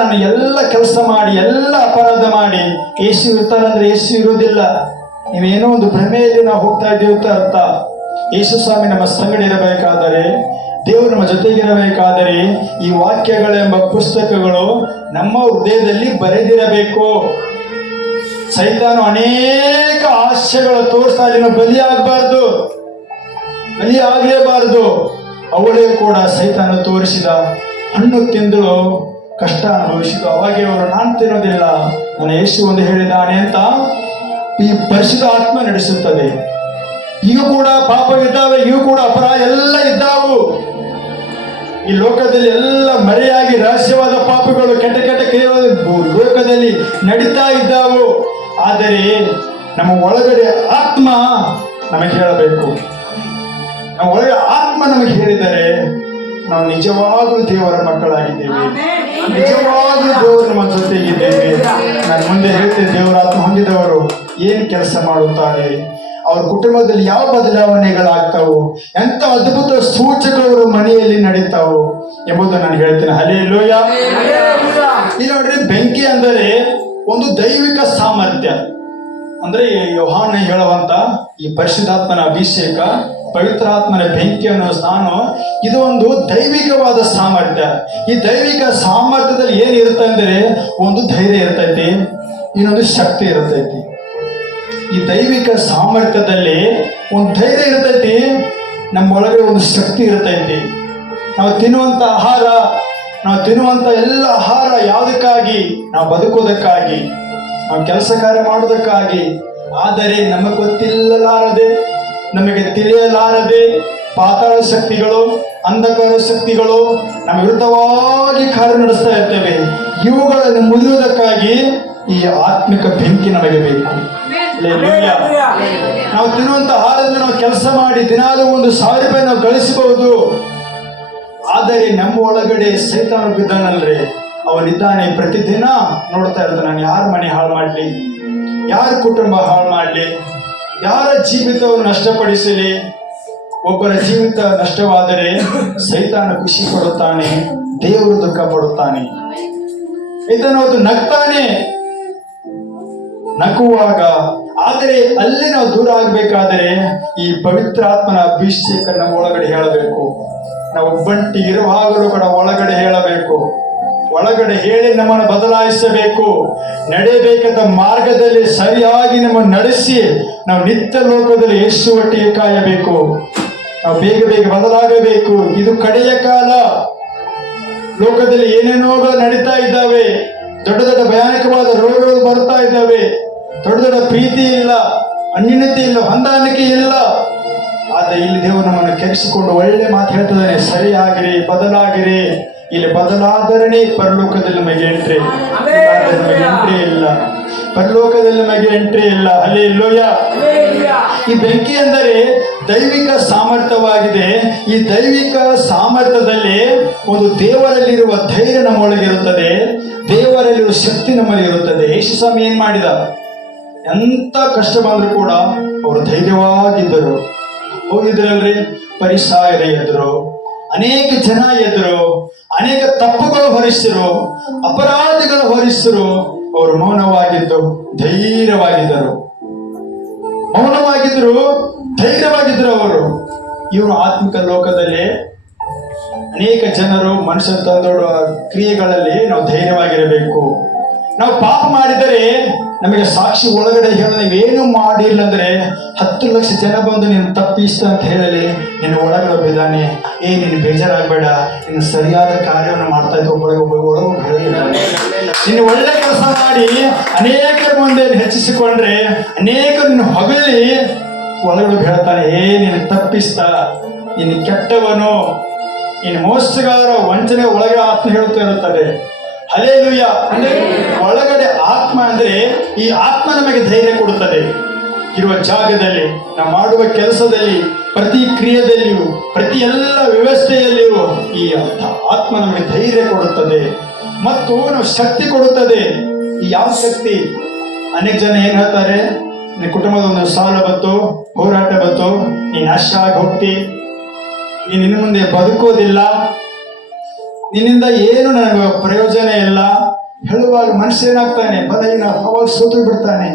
ನಾನು ಎಲ್ಲ ಕೆಲಸ ಮಾಡಿ ಎಲ್ಲ ಅಪರಾಧ ಮಾಡಿ ಯೇಸು ಇರ್ತಾರೆ ಅಂದ್ರೆ ಯೇಸು ಇರುವುದಿಲ್ಲ. ನೀವೇನೋ ಒಂದು ಭ್ರಮೆಯಲ್ಲಿ ನಾವು ಹೋಗ್ತಾ ಇದ್ದೇವೆ ಅಂತ ಅರ್ಥ. ಯೇಸು ಸ್ವಾಮಿ ನಮ್ಮ ಸಂಗಡ ಇರಬೇಕಾದರೆ, ದೇವರು ನಮ್ಮ ಜೊತೆಗಿರಬೇಕಾದರೆ, ಈ ವಾಕ್ಯಗಳೆಂಬ ಪುಸ್ತಕಗಳು ನಮ್ಮ ಹೃದಯದಲ್ಲಿ ಬರೆದಿರಬೇಕು. ಸೈತಾನು ಅನೇಕ ಆಶೆಗಳು ತೋರಿಸ್ತಾ ಇಲ್ಲಿ ಬಲಿಯಾಗಲೇಬಾರದು. ಅವಳೇ ಕೂಡ ಸೈತಾನ ತೋರಿಸಿದ ಹಣ್ಣು ತಿಂದಳು, ಕಷ್ಟ ಅನುಭವಿಸಿದ. ಅವಾಗೆ ಅವರು ನಾನು ತಿನ್ನೋದಿಲ್ಲ, ನಾನು ಯೇಸು ಒಂದು ಹೇಳಿದ್ದಾನೆ ಅಂತ ಈ ಪರಿಶುದ್ಧ ಆತ್ಮ ನಡೆಸುತ್ತದೆ. ಈಗ ಕೂಡ ಪಾಪ ಇದ್ದಾವೆ, ಇವು ಕೂಡ ಅಪರಾಧ ಎಲ್ಲ ಇದ್ದಾವು. ಈ ಲೋಕದಲ್ಲಿ ಎಲ್ಲ ಮರೆಯಾಗಿ ರಹಸ್ಯವಾದ ಪಾಪಗಳು, ಕೆಟ್ಟ ಕ್ರಿಯೆಗಳು ಲೋಕದಲ್ಲಿ ನಡೀತಾ ಇದ್ದಾವು. ಆದರೆ ನಮ್ಮ ಒಳಗಡೆ ಆತ್ಮ ನಮಗೆ ಹೇಳಬೇಕು. ನಮ್ಮ ಒಳಗಡೆ ಆತ್ಮ ನಮಗೆ ಹೇಳಿದರೆ ನಾವು ನಿಜವಾಗ್ಲೂ ದೇವರ ಮಕ್ಕಳಾಗಿದ್ದೇವೆ, ನಿಜವಾಗ್ಲೂ ದೇವರು ನಮ್ಮ ಜೊತೆಗಿದ್ದೇವೆ. ನಾನು ಮುಂದೆ ಹೇಳ್ತೇನೆ, ದೇವರ ಆತ್ಮ ಹೊಂದಿದವರು ಏನು ಕೆಲಸ ಮಾಡುತ್ತಾರೆ, ಅವ್ರ ಕುಟುಂಬದಲ್ಲಿ ಯಾವ ಬದಲಾವಣೆಗಳಾಗ್ತಾವು, ಎಂತ ಅದ್ಭುತ ಸೂಚಕಗಳು ಮನೆಯಲ್ಲಿ ನಡೀತಾವು ಎಂಬುದು ನಾನು ಹೇಳ್ತೇನೆ. ಹಲ್ಲೆಲೂಯಾ. ಇಲ್ಲಿ ನೋಡ್ರಿ, ಬೆಂಕಿ ಅಂದರೆ ಒಂದು ದೈವಿಕ ಸಾಮರ್ಥ್ಯ. ಅಂದ್ರೆ ಯೋಹಾನ ಹೇಳುವಂತ ಈ ಪರಿಶುದ್ಧಾತ್ಮನ ಅಭಿಷೇಕ, ಪವಿತ್ರಾತ್ಮನ ಬೆಂಕಿ ಅನ್ನೋ ಸ್ನಾನ, ಇದು ಒಂದು ದೈವಿಕವಾದ ಸಾಮರ್ಥ್ಯ. ಈ ದೈವಿಕ ಸಾಮರ್ಥ್ಯದಲ್ಲಿ ಏನಿರುತ್ತೆ ಅಂದರೆ ಒಂದು ಧೈರ್ಯ ಇರ್ತೈತಿ, ಇನ್ನೊಂದು ಶಕ್ತಿ ಇರ್ತೈತಿ. ಈ ದೈವಿಕ ಸಾಮರ್ಥ್ಯದಲ್ಲಿ ಒಂದು ಧೈರ್ಯ ಇರ್ತೈತಿ, ನಮ್ಮ ಒಳಗಡೆ ಒಂದು ಶಕ್ತಿ ಇರ್ತೈತಿ. ನಾವು ತಿನ್ನುವಂಥ ಆಹಾರ, ನಾವು ತಿನ್ನುವಂಥ ಎಲ್ಲ ಆಹಾರ ಯಾವುದಕ್ಕಾಗಿ? ನಾವು ಬದುಕೋದಕ್ಕಾಗಿ, ನಾವು ಕೆಲಸ ಕಾರ್ಯ ಮಾಡೋದಕ್ಕಾಗಿ. ಆದರೆ ನಮಗೆ ಗೊತ್ತಿಲ್ಲಲಾರದೆ, ನಮಗೆ ತಿಳಿಯಲಾರದೆ ಪಾತಾಳ ಶಕ್ತಿಗಳು, ಅಂಧಕಾರ ಶಕ್ತಿಗಳು ನಮ್ಮ ವಿರುದ್ಧವಾಗಿ ಕಾರ್ಯ ನಡೆಸ್ತಾ ಇರ್ತೇವೆ. ಇವುಗಳನ್ನು ಮುರಿಯುವುದಕ್ಕಾಗಿ ಈ ಆತ್ಮಿಕ ಬೆಂಕಿ ನಮಗೆ ಬೇಕು. ನಾವು ತಿನ್ನುವಂತ ಆಹಾರದಿಂದ ನಾವು ಕೆಲಸ ಮಾಡಿ ದಿನಾಲೂ 1,000 ರೂಪಾಯಿ ನಾವು ಗಳಿಸಬಹುದು. ಆದರೆ ನಮ್ಮ ಒಳಗಡೆ ಸೈತಾನ ಬಿದ್ದಾನಲ್ರಿ, ಅವನಿದ್ದಾನೆ. ಪ್ರತಿದಿನ ನೋಡ್ತಾ ಇರ್ತಾನೆ, ನಾನು ಯಾರ ಮನೆ ಹಾಳು ಮಾಡಲಿ, ಯಾರ ಕುಟುಂಬ ಹಾಳು ಮಾಡಲಿ, ಯಾರ ಜೀವಿತವನ್ನು ನಷ್ಟಪಡಿಸಲಿ. ಒಬ್ಬರ ಜೀವಿತ ನಷ್ಟವಾದರೆ ಸೈತಾನ ಖುಷಿ ಪಡುತ್ತಾನೆ, ದೇವರು ದುಃಖ ಪಡುತ್ತಾನೆ. ಇದನ್ನು ನಗ್ತಾನೆ ನಗುವಾಗ. ಆದರೆ ಅಲ್ಲಿ ನಾವು ದೂರ ಆಗಬೇಕಾದರೆ ಈ ಪವಿತ್ರಾತ್ಮನ ಅಭಿಷೇಕ ನಮ್ಮ ಒಳಗಡೆ ಹೇಳಬೇಕು. ನಾವು ಒಬ್ಬಂಟಿ ಇರುವಾಗಲೂ ಕೂಡ ಒಳಗಡೆ ಹೇಳಬೇಕು. ಒಳಗಡೆ ಹೇಳಿ ನಮ್ಮನ್ನು ಬದಲಾಯಿಸಬೇಕು. ನಡೆಯಬೇಕಾದ ಮಾರ್ಗದಲ್ಲಿ ಸರಿಯಾಗಿ ನಮ್ಮನ್ನು ನಡೆಸಿ ನಾವು ನಿತ್ಯ ಲೋಕದಲ್ಲಿ ಯೇಸು ಒಟ್ಟಿಗೆ ಕಾಯಬೇಕು. ನಾವು ಬೇಗ ಬೇಗ ಬದಲಾಗಬೇಕು. ಇದು ಕಡೆಯ ಕಾಲ. ಲೋಕದಲ್ಲಿ ಏನೇನೋಗಳು ನಡೀತಾ ಇದ್ದಾವೆ. ದೊಡ್ಡ ದೊಡ್ಡ ಭಯಾನಕವಾದ ರೋಗಗಳು ಬರ್ತಾ ಇದ್ದಾವೆ. ದೊಡ್ಡ ದೊಡ್ಡ ಪ್ರೀತಿ ಇಲ್ಲ, ಅನ್ಯೂನ್ಯತೆ ಇಲ್ಲ, ಹೊಂದಾಣಿಕೆ ಇಲ್ಲ. ಆದರೆ ಇಲ್ಲಿ ದೇವರು ನಮ್ಮನ್ನು ಕೆರೆಸಿಕೊಂಡು ಒಳ್ಳೆ ಮಾತು ಹೇಳ್ತಿದ್ದಾನೆ, ಸರಿಯಾಗಿರಿ, ಬದಲಾಗಿರಿ. ಇಲ್ಲಿ ಬದಲಾದರಣೆ ಪರಲೋಕದಲ್ಲಿ ನಮಗೆ ಎಂಟ್ರಿ, ನಮಗೆ ಎಂಟ್ರಿ ಇಲ್ಲ. ಪರಲೋಕದಲ್ಲಿ ನಮಗೆ ಎಂಟ್ರಿ ಇಲ್ಲ. ಹಲ್ಲೆಲೂಯಾ. ಈ ಬೆಂಕಿ ಅಂದರೆ ದೈವಿಕ ಸಾಮರ್ಥ್ಯವಾಗಿದೆ. ಈ ದೈವಿಕ ಸಾಮರ್ಥ್ಯದಲ್ಲಿ ಒಂದು ದೇವರಲ್ಲಿರುವ ಧೈರ್ಯ ನಮ್ಮೊಳಗಿರುತ್ತದೆ, ದೇವರಲ್ಲಿರುವ ಶಕ್ತಿ ನಮ್ಮಲ್ಲಿ ಇರುತ್ತದೆ. ಯೇಸು ಸ್ವಾಮಿ ಏನ್ ಮಾಡಿದ? ಎಂತ ಕಷ್ಟ ಬಂದ್ರು ಕೂಡ ಅವರು ಧೈರ್ಯವಾಗಿದ್ದರು. ಹೋಗಿದ್ರಲ್ರಿ, ಪರಿಸಾಯರ ಎದುರು, ಅನೇಕ ಜನ ಎದುರು, ಅನೇಕ ತಪ್ಪುಗಳು ಹೊರಿಸಿರು, ಅಪರಾಧಿಗಳು ಹೊರಿಸಿರು. ಅವರು ಮೌನವಾಗಿದ್ದು ಧೈರ್ಯವಾಗಿದ್ದರು. ಮೌನವಾಗಿದ್ರು, ಧೈರ್ಯವಾಗಿದ್ರು ಅವರು. ಇವರು ಆತ್ಮಿಕ ಲೋಕದಲ್ಲಿ ಅನೇಕ ಜನರು ಮನುಷ್ಯ ತಂದೋಡುವ ಕ್ರಿಯೆಗಳಲ್ಲಿ ನಾವು ಧೈರ್ಯವಾಗಿರಬೇಕು. ನಾವು ಪಾಪ ಮಾಡಿದರೆ ನಮಗೆ ಸಾಕ್ಷಿ ಒಳಗಡೆ ಹೇಳೋ, ನೀವೇನು ಮಾಡಿಲ್ಲ ಅಂದ್ರೆ 10 ಲಕ್ಷ ಜನ ಬಂದು ನೀನು ತಪ್ಪಿಸ್ತ ಅಂತ ಹೇಳಲಿ, ನಿನ್ನ ಒಳಗಡೆ ಬಿದ್ದಾನೆ. ನೀನು ಬೇಜಾರಾಗಬೇಡ, ನೀನು ಸರಿಯಾದ ಕಾರ್ಯವನ್ನು ಮಾಡ್ತಾ ಇದ್ದ ಒಳಗೆ ನೀನು ಒಳ್ಳೆ ಕೆಲಸ ಮಾಡಿ ಅನೇಕರ ಮುಂದೆ ಹೆಚ್ಚಿಸಿಕೊಂಡ್ರೆ, ಅನೇಕರು ನಿನ್ನ ಹೊಗಳಿ ಒಳಗಡೆ ಹೇಳ್ತಾನೆ, ನೀನು ತಪ್ಪಿಸ್ತ, ನೀನು ಕೆಟ್ಟವನು, ನೀನು ಮೋಸಗಾರ, ವಂಚನೆ ಒಳಗೆ ಆತ್ಮ ಹೇಳ್ತಾ ಇರುತ್ತದೆ. ಹಲ್ಲೆಲೂಯಾ. ಒಳಗಡೆ ಆತ್ಮ ಅಂದ್ರೆ ಈ ಆತ್ಮ ನಮಗೆ ಧೈರ್ಯ ಕೊಡುತ್ತದೆ. ಇರುವ ಜಾಗದಲ್ಲಿ, ನಾವು ಮಾಡುವ ಕೆಲಸದಲ್ಲಿ, ಪ್ರತಿ ಕ್ರಿಯೆಯಲ್ಲಿಯೂ, ಪ್ರತಿ ಎಲ್ಲ ವ್ಯವಸ್ಥೆಯಲ್ಲಿಯೂ ಈ ಆತ್ಮ ನಮಗೆ ಧೈರ್ಯ ಕೊಡುತ್ತದೆ ಮತ್ತು ನಾವು ಶಕ್ತಿ ಕೊಡುತ್ತದೆ. ಈ ಯಾವ ಶಕ್ತಿ? ಅನೇಕ ಜನ ಏನ್ ಹೇಳ್ತಾರೆ, ನಿನ್ನ ಕುಟುಂಬದ ಒಂದು ಸಾಲ ಬಂತು, ಹೋರಾಟ ಬಂತು, ನೀನು ನಾಶ ಆಗಿ ಹೋಗ್ತಿ, ನೀನು ಇನ್ನು ಮುಂದೆ ಬದುಕೋದಿಲ್ಲ, ನಿನ್ನಿಂದ ಏನು ನನಗೆ ಪ್ರಯೋಜನ ಇಲ್ಲ ಹೇಳುವಾಗ ಮನುಷ್ಯ ಏನಾಗ್ತಾನೆ? ಬಲಹೀನ, ಅವಾಗ ಸೋತು ಬಿಡ್ತಾನೆ.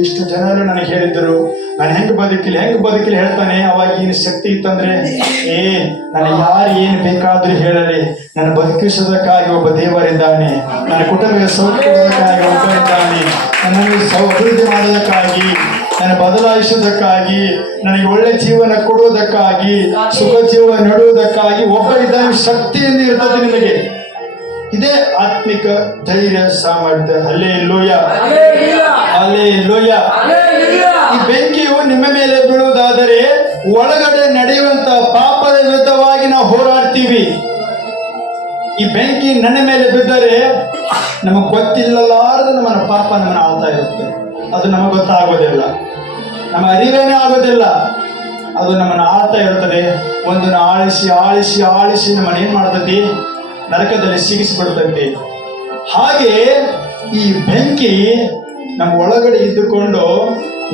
ಇಷ್ಟು ಜನರು ನನಗೆ ಹೇಳಿದ್ದರು, ನಾನು ಹೆಂಗೆ ಬದುಕಿಲಿ ಹೇಳ್ತಾನೆ. ಅವಾಗ ಏನು ಶಕ್ತಿ ಇತ್ತಂದ್ರೆ, ನನಗೆ ಯಾರು ಏನು ಬೇಕಾದ್ರೂ ಹೇಳಲಿ, ನನ್ನ ಬದುಕಿಸೋದಕ್ಕಾಗಿ ಒಬ್ಬ ದೇವರಿದ್ದಾನೆ, ನನ್ನ ಕುಟುಂಬಕ್ಕೆ ಸೌಖ್ಯವಾಗಿ ಒಬ್ಬ ಇದ್ದಾನೆ, ನನ್ನನ್ನು ಅಭಿವೃದ್ಧಿ ಮಾಡೋದಕ್ಕಾಗಿ, ನನ್ನ ಬದಲಾಯಿಸುವುದಕ್ಕಾಗಿ, ನನಗೆ ಒಳ್ಳೆ ಜೀವನ ಕೊಡುವುದಕ್ಕಾಗಿ, ಸುಖ ಜೀವನ ನೆಡುವುದಕ್ಕಾಗಿ ಒಬ್ಬ ಇದ್ದಾನೆ. ಶಕ್ತಿಯಿಂದ ಇರ್ತದೆ ನಿಮಗೆ. ಇದೇ ಆತ್ಮಿಕ ಧೈರ್ಯ ಸಾಮರ್ಥ್ಯ. Hallelujah, hallelujah. ಈ ಬೆಂಕಿಯು ನಿಮ್ಮ ಮೇಲೆ ಬೀಳುವುದಾದರೆ ಒಳಗಡೆ ನಡೆಯುವಂತ ಪಾಪದ ವಿರುದ್ಧವಾಗಿ ನಾವು ಹೋರಾಡ್ತೀವಿ. ಈ ಬೆಂಕಿ ನನ್ನ ಮೇಲೆ ಬಿದ್ದರೆ ನಮಗೆ ಗೊತ್ತಿಲ್ಲಲಾರದು ನಮ್ಮನ್ನ ಪಾಪ ನಮ್ಮನ್ನು ಆಳ್ತಾ ಇರುತ್ತೆ. ಅದು ನಮಗೆ ಗೊತ್ತಾಗೋದಿಲ್ಲ, ನಮ್ಮ ಅರಿವೇನೇ ಆಗೋದಿಲ್ಲ. ಅದು ನಮ್ಮನ್ನು ಆಳ್ತಾ ಇರುತ್ತದೆ. ಒಂದನ್ನು ಆಳಿಸಿ ಆಳಿಸಿ ಆಳಿಸಿ ನಮ್ಮನ್ನು ಏನ್ ಮಾಡ್ತದೆ? ನರಕದಲ್ಲಿ ಸಿಗಿಸಿಬಿಡ್ತೈತಿ. ಹಾಗೆ ಈ ಬೆಂಕಿ ನಮ್ಮ ಒಳಗಡೆ ಇದ್ದುಕೊಂಡು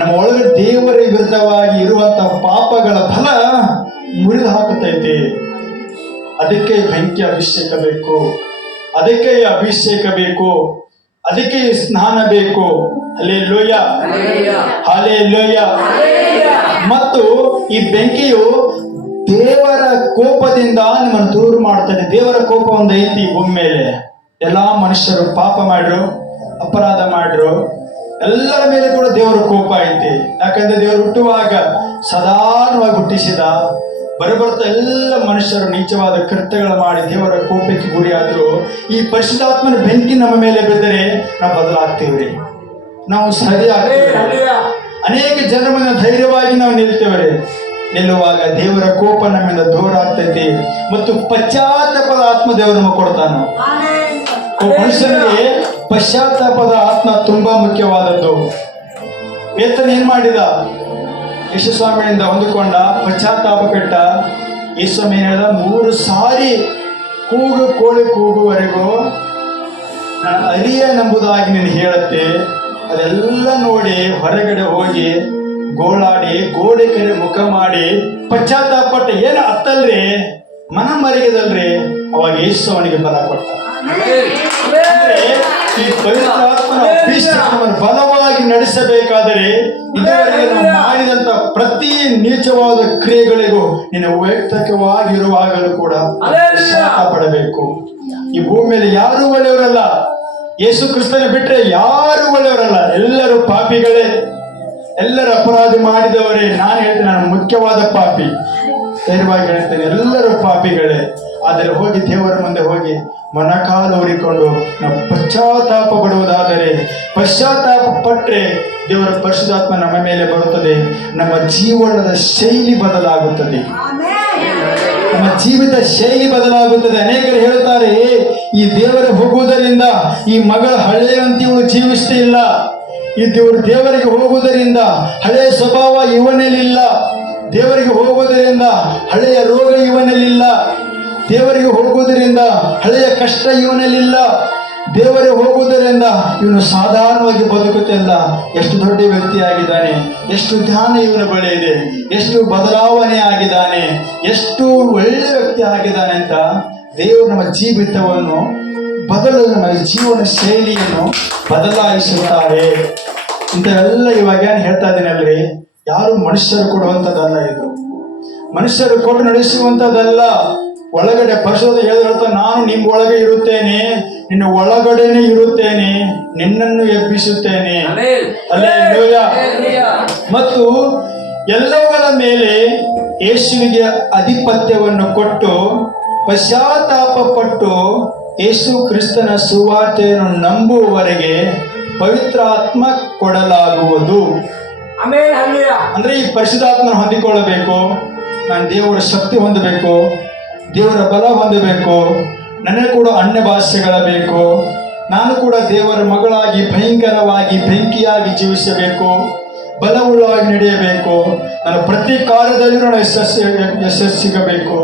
ನಮ್ಮ ಒಳಗಡೆ ದೇವರ ವಿರುದ್ಧವಾಗಿ ಇರುವಂತಹ ಪಾಪಗಳ ಫಲ ಮುರಿದು ಹಾಕುತ್ತೈತಿ. ಅದಕ್ಕೆ ಬೆಂಕಿ ಅಭಿಷೇಕ ಬೇಕು, ಅದಕ್ಕೆ ಅಭಿಷೇಕ ಬೇಕು. ಅದಕ್ಕೆ ಸ್ನಾನ ಬೇಕು. Hallelujah, hallelujah. ಮತ್ತು ಈ ಬೆಂಕಿಯು ದೇವರ ಕೋಪದಿಂದ ನಿಮ್ಮನ್ನು ದೂರ ಮಾಡ್ತದೆ. ದೇವರ ಕೋಪ ಒಂದು ಐತಿ ಭೂಮಿ ಮೇಲೆ. ಎಲ್ಲಾ ಮನುಷ್ಯರು ಪಾಪ ಮಾಡ್ರು, ಅಪರಾಧ ಮಾಡ್ರು, ಎಲ್ಲರ ಮೇಲೆ ಕೂಡ ದೇವರ ಕೋಪ ಐತಿ. ಯಾಕಂದ್ರೆ ದೇವರು ಹುಟ್ಟುವಾಗ ಸಾಧಾರಣವಾಗಿ ಹುಟ್ಟಿಸಿದ. ಬರಬರ್ತಾ ಎಲ್ಲ ಮನುಷ್ಯರು ನೀಚವಾದ ಕೃತ್ಯಗಳು ಮಾಡಿ ದೇವರ ಕೋಪಕ್ಕೆ ಗುರಿಯಾದ್ರು. ಈ ಪರಿಶುದ್ಧಾತ್ಮನ ಬೆಂಕಿ ನಮ್ಮ ಮೇಲೆ ಬಿದ್ದರೆ ನಾವು ಬದಲಾಗ್ತೀವ್ರಿ, ನಾವು ಸರಿ ಆಗ್ತೀವಿ. ಅನೇಕ ಜನರ ಮುಂದೆ ಧೈರ್ಯವಾಗಿ ನಾವು ನಿಲ್ತೇವ್ರಿ. ನಿಲ್ಲುವಾಗ ದೇವರ ಕೋಪ ನಮ್ಮಿಂದ ದೂರ ಆಗ್ತೈತಿ ಮತ್ತು ಪಶ್ಚಾತ್ತಾಪದ ಆತ್ಮ ದೇವರು ನಮಗೆ ಕೊಡ್ತಾನ. ಮನುಷ್ಯನಿಗೆ ಪಶ್ಚಾತ್ತಾಪದ ಆತ್ಮ ತುಂಬಾ ಮುಖ್ಯವಾದದ್ದು. ಏತನ ಏನ್ ಮಾಡಿದ? ಯೇಸುಸ್ವಾಮಿಯಿಂದ ಹೊಂದಿಕೊಂಡ, ಪಶ್ಚಾತ್ತಾಪ ಪಟ್ಟ. ಯೇಸುಸ್ವಾಮಿ ಹೇಳಿದ, 3 ಸಾರಿ ಕೋಳಿ ಕೂಗುವರೆಗೂ ನಾನು ಅರಿಯನೆಂಬುದಾಗಿ ನೀನು ಹೇಳುತ್ತೆ. ಅದೆಲ್ಲ ನೋಡಿ ಹೊರಗಡೆ ಹೋಗಿ ಗೋಳಾಡಿ ಗೋಡೆ ಕಡೆ ಮುಖ ಮಾಡಿ ಪಶ್ಚಾತ್ತಾಪ ಪಟ್ಟ. ಏನು ಅತ್ತಲ್ರಿ, ಮನ ಮರಿಗದಲ್ರಿ. ಅವಾಗ ಯೇಸು ಅವನಿಗೆ ಬಲ ಕೊಟ್ಟ. ಈ ಪವಿತ್ರಾತ್ಮನ ಅಭಿಷೇಕವನ್ನು ಬಲವಾಗಿ ನಡೆಸಬೇಕಾದರೆ ಇದುವರೆಗೆ ನಾವು ಮಾಡಿದಂತ ಪ್ರತಿ ನೀಚವಾದ ಕ್ರಿಯೆಗಳಿಗೂ ನೀನು ವೈಯಕ್ತಿಕವಾಗಿರುವಾಗಲೂ ಕೂಡ ಪಶ್ಚಾತ್ತಾಪ ಪಡಬೇಕು. ಈ ಭೂಮಿಯಲ್ಲಿ ಯಾರು ಒಳ್ಳೆಯವರಲ್ಲ. ಯೇಸು ಕ್ರಿಸ್ತನ ಬಿಟ್ಟರೆ ಯಾರು ಒಳ್ಳೆಯವರಲ್ಲ. ಎಲ್ಲರೂ ಪಾಪಿಗಳೇ, ಎಲ್ಲರೂ ಅಪರಾಧ ಮಾಡಿದವರೇ. ನಾನು ಹೇಳ್ತೇನೆ, ನಾನು ಮುಖ್ಯವಾದ ಪಾಪಿ, ಧೈರ್ಯವಾಗಿ ಹೇಳ್ತೇನೆ, ಎಲ್ಲರೂ ಪಾಪಿಗಳೇ. ಆದರೆ ಹೋಗಿ ದೇವರ ಮುಂದೆ ಹೋಗಿ ಮೊಣಕಾಲು ಊರಿಕೊಂಡು ನಾವು ಪಶ್ಚಾತ್ತಾಪ ಪಡುವುದಾದರೆ, ಪಶ್ಚಾತ್ತಾಪ ಪಟ್ಟರೆ ದೇವರ ಪರಿಶುದ್ಧಾತ್ಮ ನಮ್ಮ ಮೇಲೆ ಬರುತ್ತದೆ. ನಮ್ಮ ಜೀವನದ ಶೈಲಿ ಬದಲಾಗುತ್ತದೆ, ನಮ್ಮ ಜೀವಿತ ಶೈಲಿ ಬದಲಾಗುತ್ತದೆ. ಅನೇಕರು ಹೇಳ್ತಾರೆ, ಈ ದೇವರ ಹೋಗುವುದರಿಂದ ಈ ಮಗಳ ಹಳೆಯಂತೆ ಇವಳು ಜೀವಿಸ್ತಿಲ್ಲ. ಈ ದೇವರಿಗೆ ಹೋಗುವುದರಿಂದ ಹಳೆಯ ಸ್ವಭಾವ ಇವನಲ್ಲಿಲ್ಲ. ದೇವರಿಗೆ ಹೋಗುವುದರಿಂದ ಹಳೆಯ ರೋಗ ಇವನಲ್ಲಿಲ್ಲ. ದೇವರಿಗೆ ಹೋಗುವುದರಿಂದ ಹಳೆಯ ಕಷ್ಟ ಇವನಲ್ಲಿಲ್ಲ. ದೇವರಿಗೆ ಹೋಗುವುದರಿಂದ ಇವನು ಸಾಧಾರಣವಾಗಿ ಬದುಕುತ್ತಿಲ್ಲ. ಎಷ್ಟು ದೊಡ್ಡ ವ್ಯಕ್ತಿ ಆಗಿದ್ದಾನೆ, ಎಷ್ಟು ಧ್ಯಾನ ಇವನ ಬಳಿ ಇದೆ, ಎಷ್ಟು ಬದಲಾವಣೆ ಆಗಿದ್ದಾನೆ, ಎಷ್ಟು ಒಳ್ಳೆ ವ್ಯಕ್ತಿ ಆಗಿದ್ದಾನೆ ಅಂತ ದೇವರು ನಮ್ಮ ಜೀವಿತವನ್ನು ನಮ್ಮ ಜೀವನ ಶೈಲಿಯನ್ನು ಬದಲಾಯಿಸುತ್ತಾರೆ. ಇಂಥವೆಲ್ಲ ಇವಾಗ ಏನು ಹೇಳ್ತಾ ಇದ್ದೀನಲ್ರಿ, ಯಾರು ಮನುಷ್ಯರು ಕೊಡುವಂಥದ್ದಲ್ಲ. ಇದು ಮನುಷ್ಯರು ಕೊಟ್ಟು ನಡೆಸುವಂಥದ್ದಲ್ಲ. ಒಳಗಡೆ ಪರಿಶುದ್ಧ ಹೇಳಿದ, ನಾನು ನಿಮ್ಮ ಒಳಗೆ ಇರುತ್ತೇನೆ, ನಿನ್ನ ಒಳಗಡೆನೆ ಇರುತ್ತೇನೆ, ನಿನ್ನನ್ನು ಎಬ್ಬಿಸುತ್ತೇನೆ. ಹಲ್ಲೆಲೂಯಾ. ಮತ್ತು ಎಲ್ಲವುಗಳ ಮೇಲೆ ಯೇಸುವಿಗೆ ಆಧಿಪತ್ಯವನ್ನು ಕೊಟ್ಟು ಪಶ್ಚಾತ್ತಾಪ ಪಟ್ಟು ಯೇಸು ಕ್ರಿಸ್ತನ ಸುವಾರ್ತೆಯನ್ನು ನಂಬುವವರೆಗೆ ಪವಿತ್ರಾತ್ಮ ಕೊಡಲಾಗುವುದು. ಅಂದ್ರೆ ಈ ಪರಿಶುದ್ಧಾತ್ಮನ ಹೊಂದಿಕೊಳ್ಳಬೇಕು. ನಾನು ದೇವರ ಶಕ್ತಿ ಹೊಂದಬೇಕು, ದೇವರ ಬಲ ಹೊಂದಬೇಕು. ನನಗೆ ಕೂಡ ಅನ್ಯ ಭಾಷೆಗಳ ಬೇಕು. ನಾನು ಕೂಡ ದೇವರ ಮಗಳಾಗಿ ಭಯಂಕರವಾಗಿ ಬೆಂಕಿಯಾಗಿ ಜೀವಿಸಬೇಕು, ಬಲವುಳ್ಳವಾಗಿ ನಡೆಯಬೇಕು. ನಾನು ಪ್ರತಿ ಕಾರ್ಯದಲ್ಲಿಯೂ ನಾನು ಯಶಸ್ಸು ಸಿಗಬೇಕು,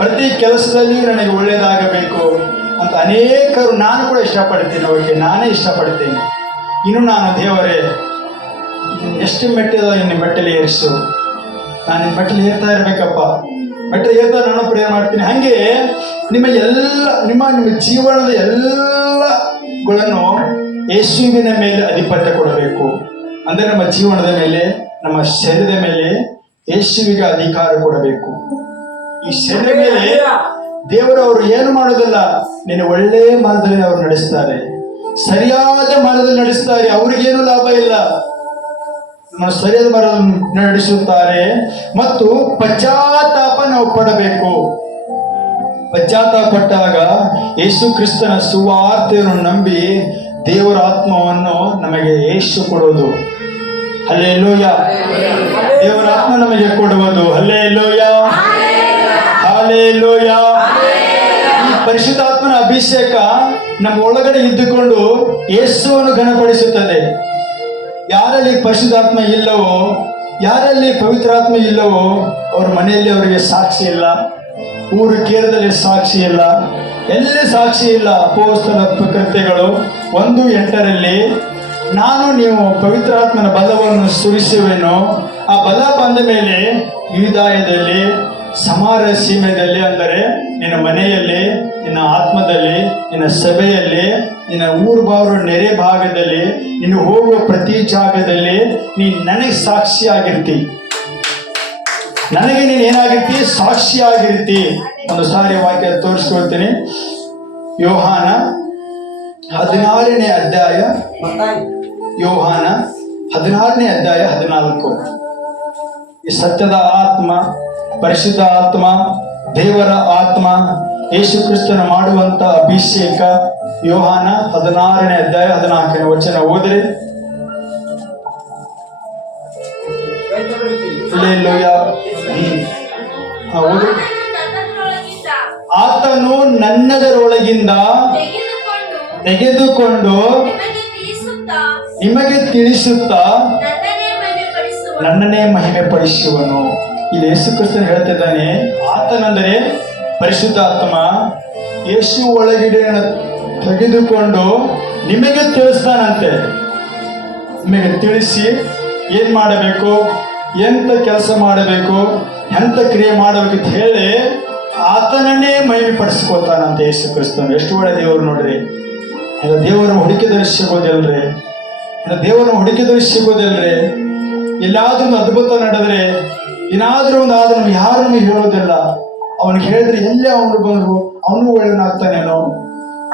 ಪ್ರತಿ ಕೆಲಸದಲ್ಲಿಯೂ ನನಗೆ ಒಳ್ಳೆಯದಾಗಬೇಕು ಅಂತ ಅನೇಕರು ನಾನು ಕೂಡ ಇಷ್ಟಪಡ್ತೀನಿ. ಅವರಿಗೆ ನಾನೇ ಇಷ್ಟಪಡ್ತೀನಿ. ಇನ್ನು ನಾನು, ದೇವರೇ ಎಷ್ಟು ಮೆಟ್ಟಿದ ಇನ್ನು ಮೆಟ್ಟಲು ಏರಿಸು, ನಾನು ಇನ್ನು ಮೆಟ್ಟಲು ಏರ್ತಾ ಇರಬೇಕಪ್ಪ, ಮೆಟ್ಟಲು ಏರ್ತಾ ನಾನು ಪ್ರೇಯರ್ ಮಾಡ್ತೀನಿ. ಹಾಗೆ ನಿಮ್ಮ ಜೀವನದ ಎಲ್ಲಗಳನ್ನು ಯೇಸುವಿನ ಮೇಲೆ ಆಧಿಪತ್ಯ ಕೊಡಬೇಕು. ಅಂದರೆ ನಮ್ಮ ಜೀವನದ ಮೇಲೆ, ನಮ್ಮ ಶರೀರದ ಮೇಲೆ ಯೇಸುವಿಗೆ ಅಧಿಕಾರ ಕೊಡಬೇಕು. ಈ ಶರೀರದ ಮೇಲೆ ದೇವರವರು ಏನು ಮಾಡೋದಿಲ್ಲ, ನಿನ್ನ ಒಳ್ಳೆಯ ಮಾರ್ಗದಲ್ಲಿ ಅವರು ನಡೆಸ್ತಾರೆ, ಸರಿಯಾದ ಮಾರ್ಗದಲ್ಲಿ ನಡೆಸ್ತಾರೆ. ಅವ್ರಿಗೇನು ಲಾಭ ಇಲ್ಲ, ಸರಿಯಾದ ಮಾರ್ಗದಲ್ಲಿ ನಡೆಸುತ್ತಾರೆ. ಮತ್ತು ಪಶ್ಚಾತ್ತಾಪ ನಾವು ಪಡಬೇಕು. ಪಶ್ಚಾತ್ತಾಪ ಪಟ್ಟಾಗ ಯೇಸು ಕ್ರಿಸ್ತನ ಸುವಾರ್ತೆಯನ್ನು ನಂಬಿ ದೇವರ ಆತ್ಮವನ್ನು ನಮಗೆ ಯೇಸು ಕೊಡುವುದು. ಹಲ್ಲೆಲೂಯಾ. ದೇವರ ಆತ್ಮ ನಮಗೆ ಕೊಡುವುದು. Hallelujah, hallelujah. ಈ ಪರಿಶುದ್ಧಾತ್ಮನ ಅಭಿಷೇಕ ನಮ್ಮ ಒಳಗಡೆ ಇದ್ದುಕೊಂಡು ಯೇಸುವನ್ನು ಘನಪಡಿಸುತ್ತದೆ. ಯಾರಲ್ಲಿ ಪರಿಶುದ್ಧಾತ್ಮ ಇಲ್ಲವೋ, ಯಾರಲ್ಲಿ ಪವಿತ್ರಾತ್ಮ ಇಲ್ಲವೋ ಅವ್ರ ಮನೆಯಲ್ಲಿ ಅವರಿಗೆ ಸಾಕ್ಷಿ ಇಲ್ಲ, ಊರು ಕೇರದಲ್ಲಿ ಸಾಕ್ಷಿ ಇಲ್ಲ, ಎಲ್ಲಿ ಸಾಕ್ಷಿ ಇಲ್ಲ. ಅಪೊಸ್ತಲರ ಕೃತ್ಯಗಳು 1:8 ನಾನು ನೀವು ಪವಿತ್ರಾತ್ಮನ ಬಲವನ್ನು ಸುರಿಸುವೆನು, ಆ ಬಲ ಬಂದ ಮೇಲೆ ಯೂದಾಯದಲ್ಲಿ, ಸಮಾರ ಸೀಮೆಯಲ್ಲಿ, ಅಂದರೆ ನಿನ್ನ ಮನೆಯಲ್ಲಿ, ನಿನ್ನ ಆತ್ಮದಲ್ಲಿ, ನಿನ್ನ ಸಭೆಯಲ್ಲಿ, ನಿನ್ನ ಊರು ಬಾರು ನೆರೆ ಭಾಗದಲ್ಲಿ, ನೀನು ಹೋಗುವ ಪ್ರತಿ ಜಾಗದಲ್ಲಿ ನೀನು ನನಗೆ ಸಾಕ್ಷಿಯಾಗಿರ್ತಿ. ನನಗೆ ನೀನು ಏನಾಗಿರ್ತಿ? ಸಾಕ್ಷಿಯಾಗಿರ್ತಿ. ಒಂದು ಸಾರಿ ವಾಕ್ಯ ತೋರಿಸ್ಕೊಳ್ತೀನಿ. ಯೋಹಾನ 16ನೇ ಅಧ್ಯಾಯ, ಯೋಹಾನ 16ನೇ ಅಧ್ಯಾಯ 14. ಈ ಸತ್ಯದ ಆತ್ಮ, ಪರಿಶುದ್ಧ ಆತ್ಮ, ದೇವರ ಆತ್ಮ, ಯೇಸು ಕ್ರಿಸ್ತನ ಮಾಡುವಂತ ಅಭಿಷೇಕ. ಯೋಹಾನ 16ನೇ ಅಧ್ಯಾಯ 14ನೇ ವಚನ ಓದ್ರಿ. ಆತನು ನನ್ನದರೊಳಗಿಂದ ತೆಗೆದುಕೊಂಡು ನಿಮಗೆ ತಿಳಿಸುತ್ತಾ ನನ್ನನ್ನೇ ಮಹಿಮೆ ಪಡಿಸುವನು. ಇಲ್ಲಿ ಯೇಸು ಕ್ರಿಸ್ತನು ಹೇಳ್ತಿದ್ದಾನೆ, ಆತನಂದರೆ ಪರಿಶುದ್ಧಾತ್ಮ ಯೇಸು ಒಳಗಡೆ ತೆಗೆದುಕೊಂಡು ನಿಮಗೆ ತಿಳಿಸ್ತಾನಂತೆ. ನಿಮಗೆ ತಿಳಿಸಿ ಏನ್ ಮಾಡಬೇಕು, ಎಂತ ಕೆಲಸ ಮಾಡಬೇಕು, ಎಂತ ಕ್ರಿಯೆ ಮಾಡಬೇಕು ಅಂತ ಹೇಳಿ ಆತನನ್ನೇ ಮಹಿಮೆ ಪಡಿಸ್ಕೊತಾನಂತೆ ಯೇಸು ಕ್ರಿಸ್ತನು. ಎಷ್ಟು ಒಳ್ಳೆ ದೇವರು ನೋಡ್ರಿ. ದೇವರನ್ನು ಹುಡುಕಿದರೆ ಸಿಗೋದಿಲ್ರಿ, ದೇವರನ್ನು ಹುಡುಕಿದರೆ ಸಿಗೋದಿಲ್ರಿ. ಎಲ್ಲಾದ್ರೂ ಒಂದು ಅದ್ಭುತ ನಡೆದ್ರೆ, ಏನಾದ್ರೂ ಒಂದು ಆದ್ರೆ ನಮ್ಗೆ ಯಾರು ನಮಗೆ ಹೇಳೋದಿಲ್ಲ. ಅವನಿಗೆ ಹೇಳಿದ್ರೆ ಎಲ್ಲೇ ಅವನು ಬಂದ್ರು ಅವನು ಒಳ್ಳೆಯನಾಗ್ತಾನೇನೋ,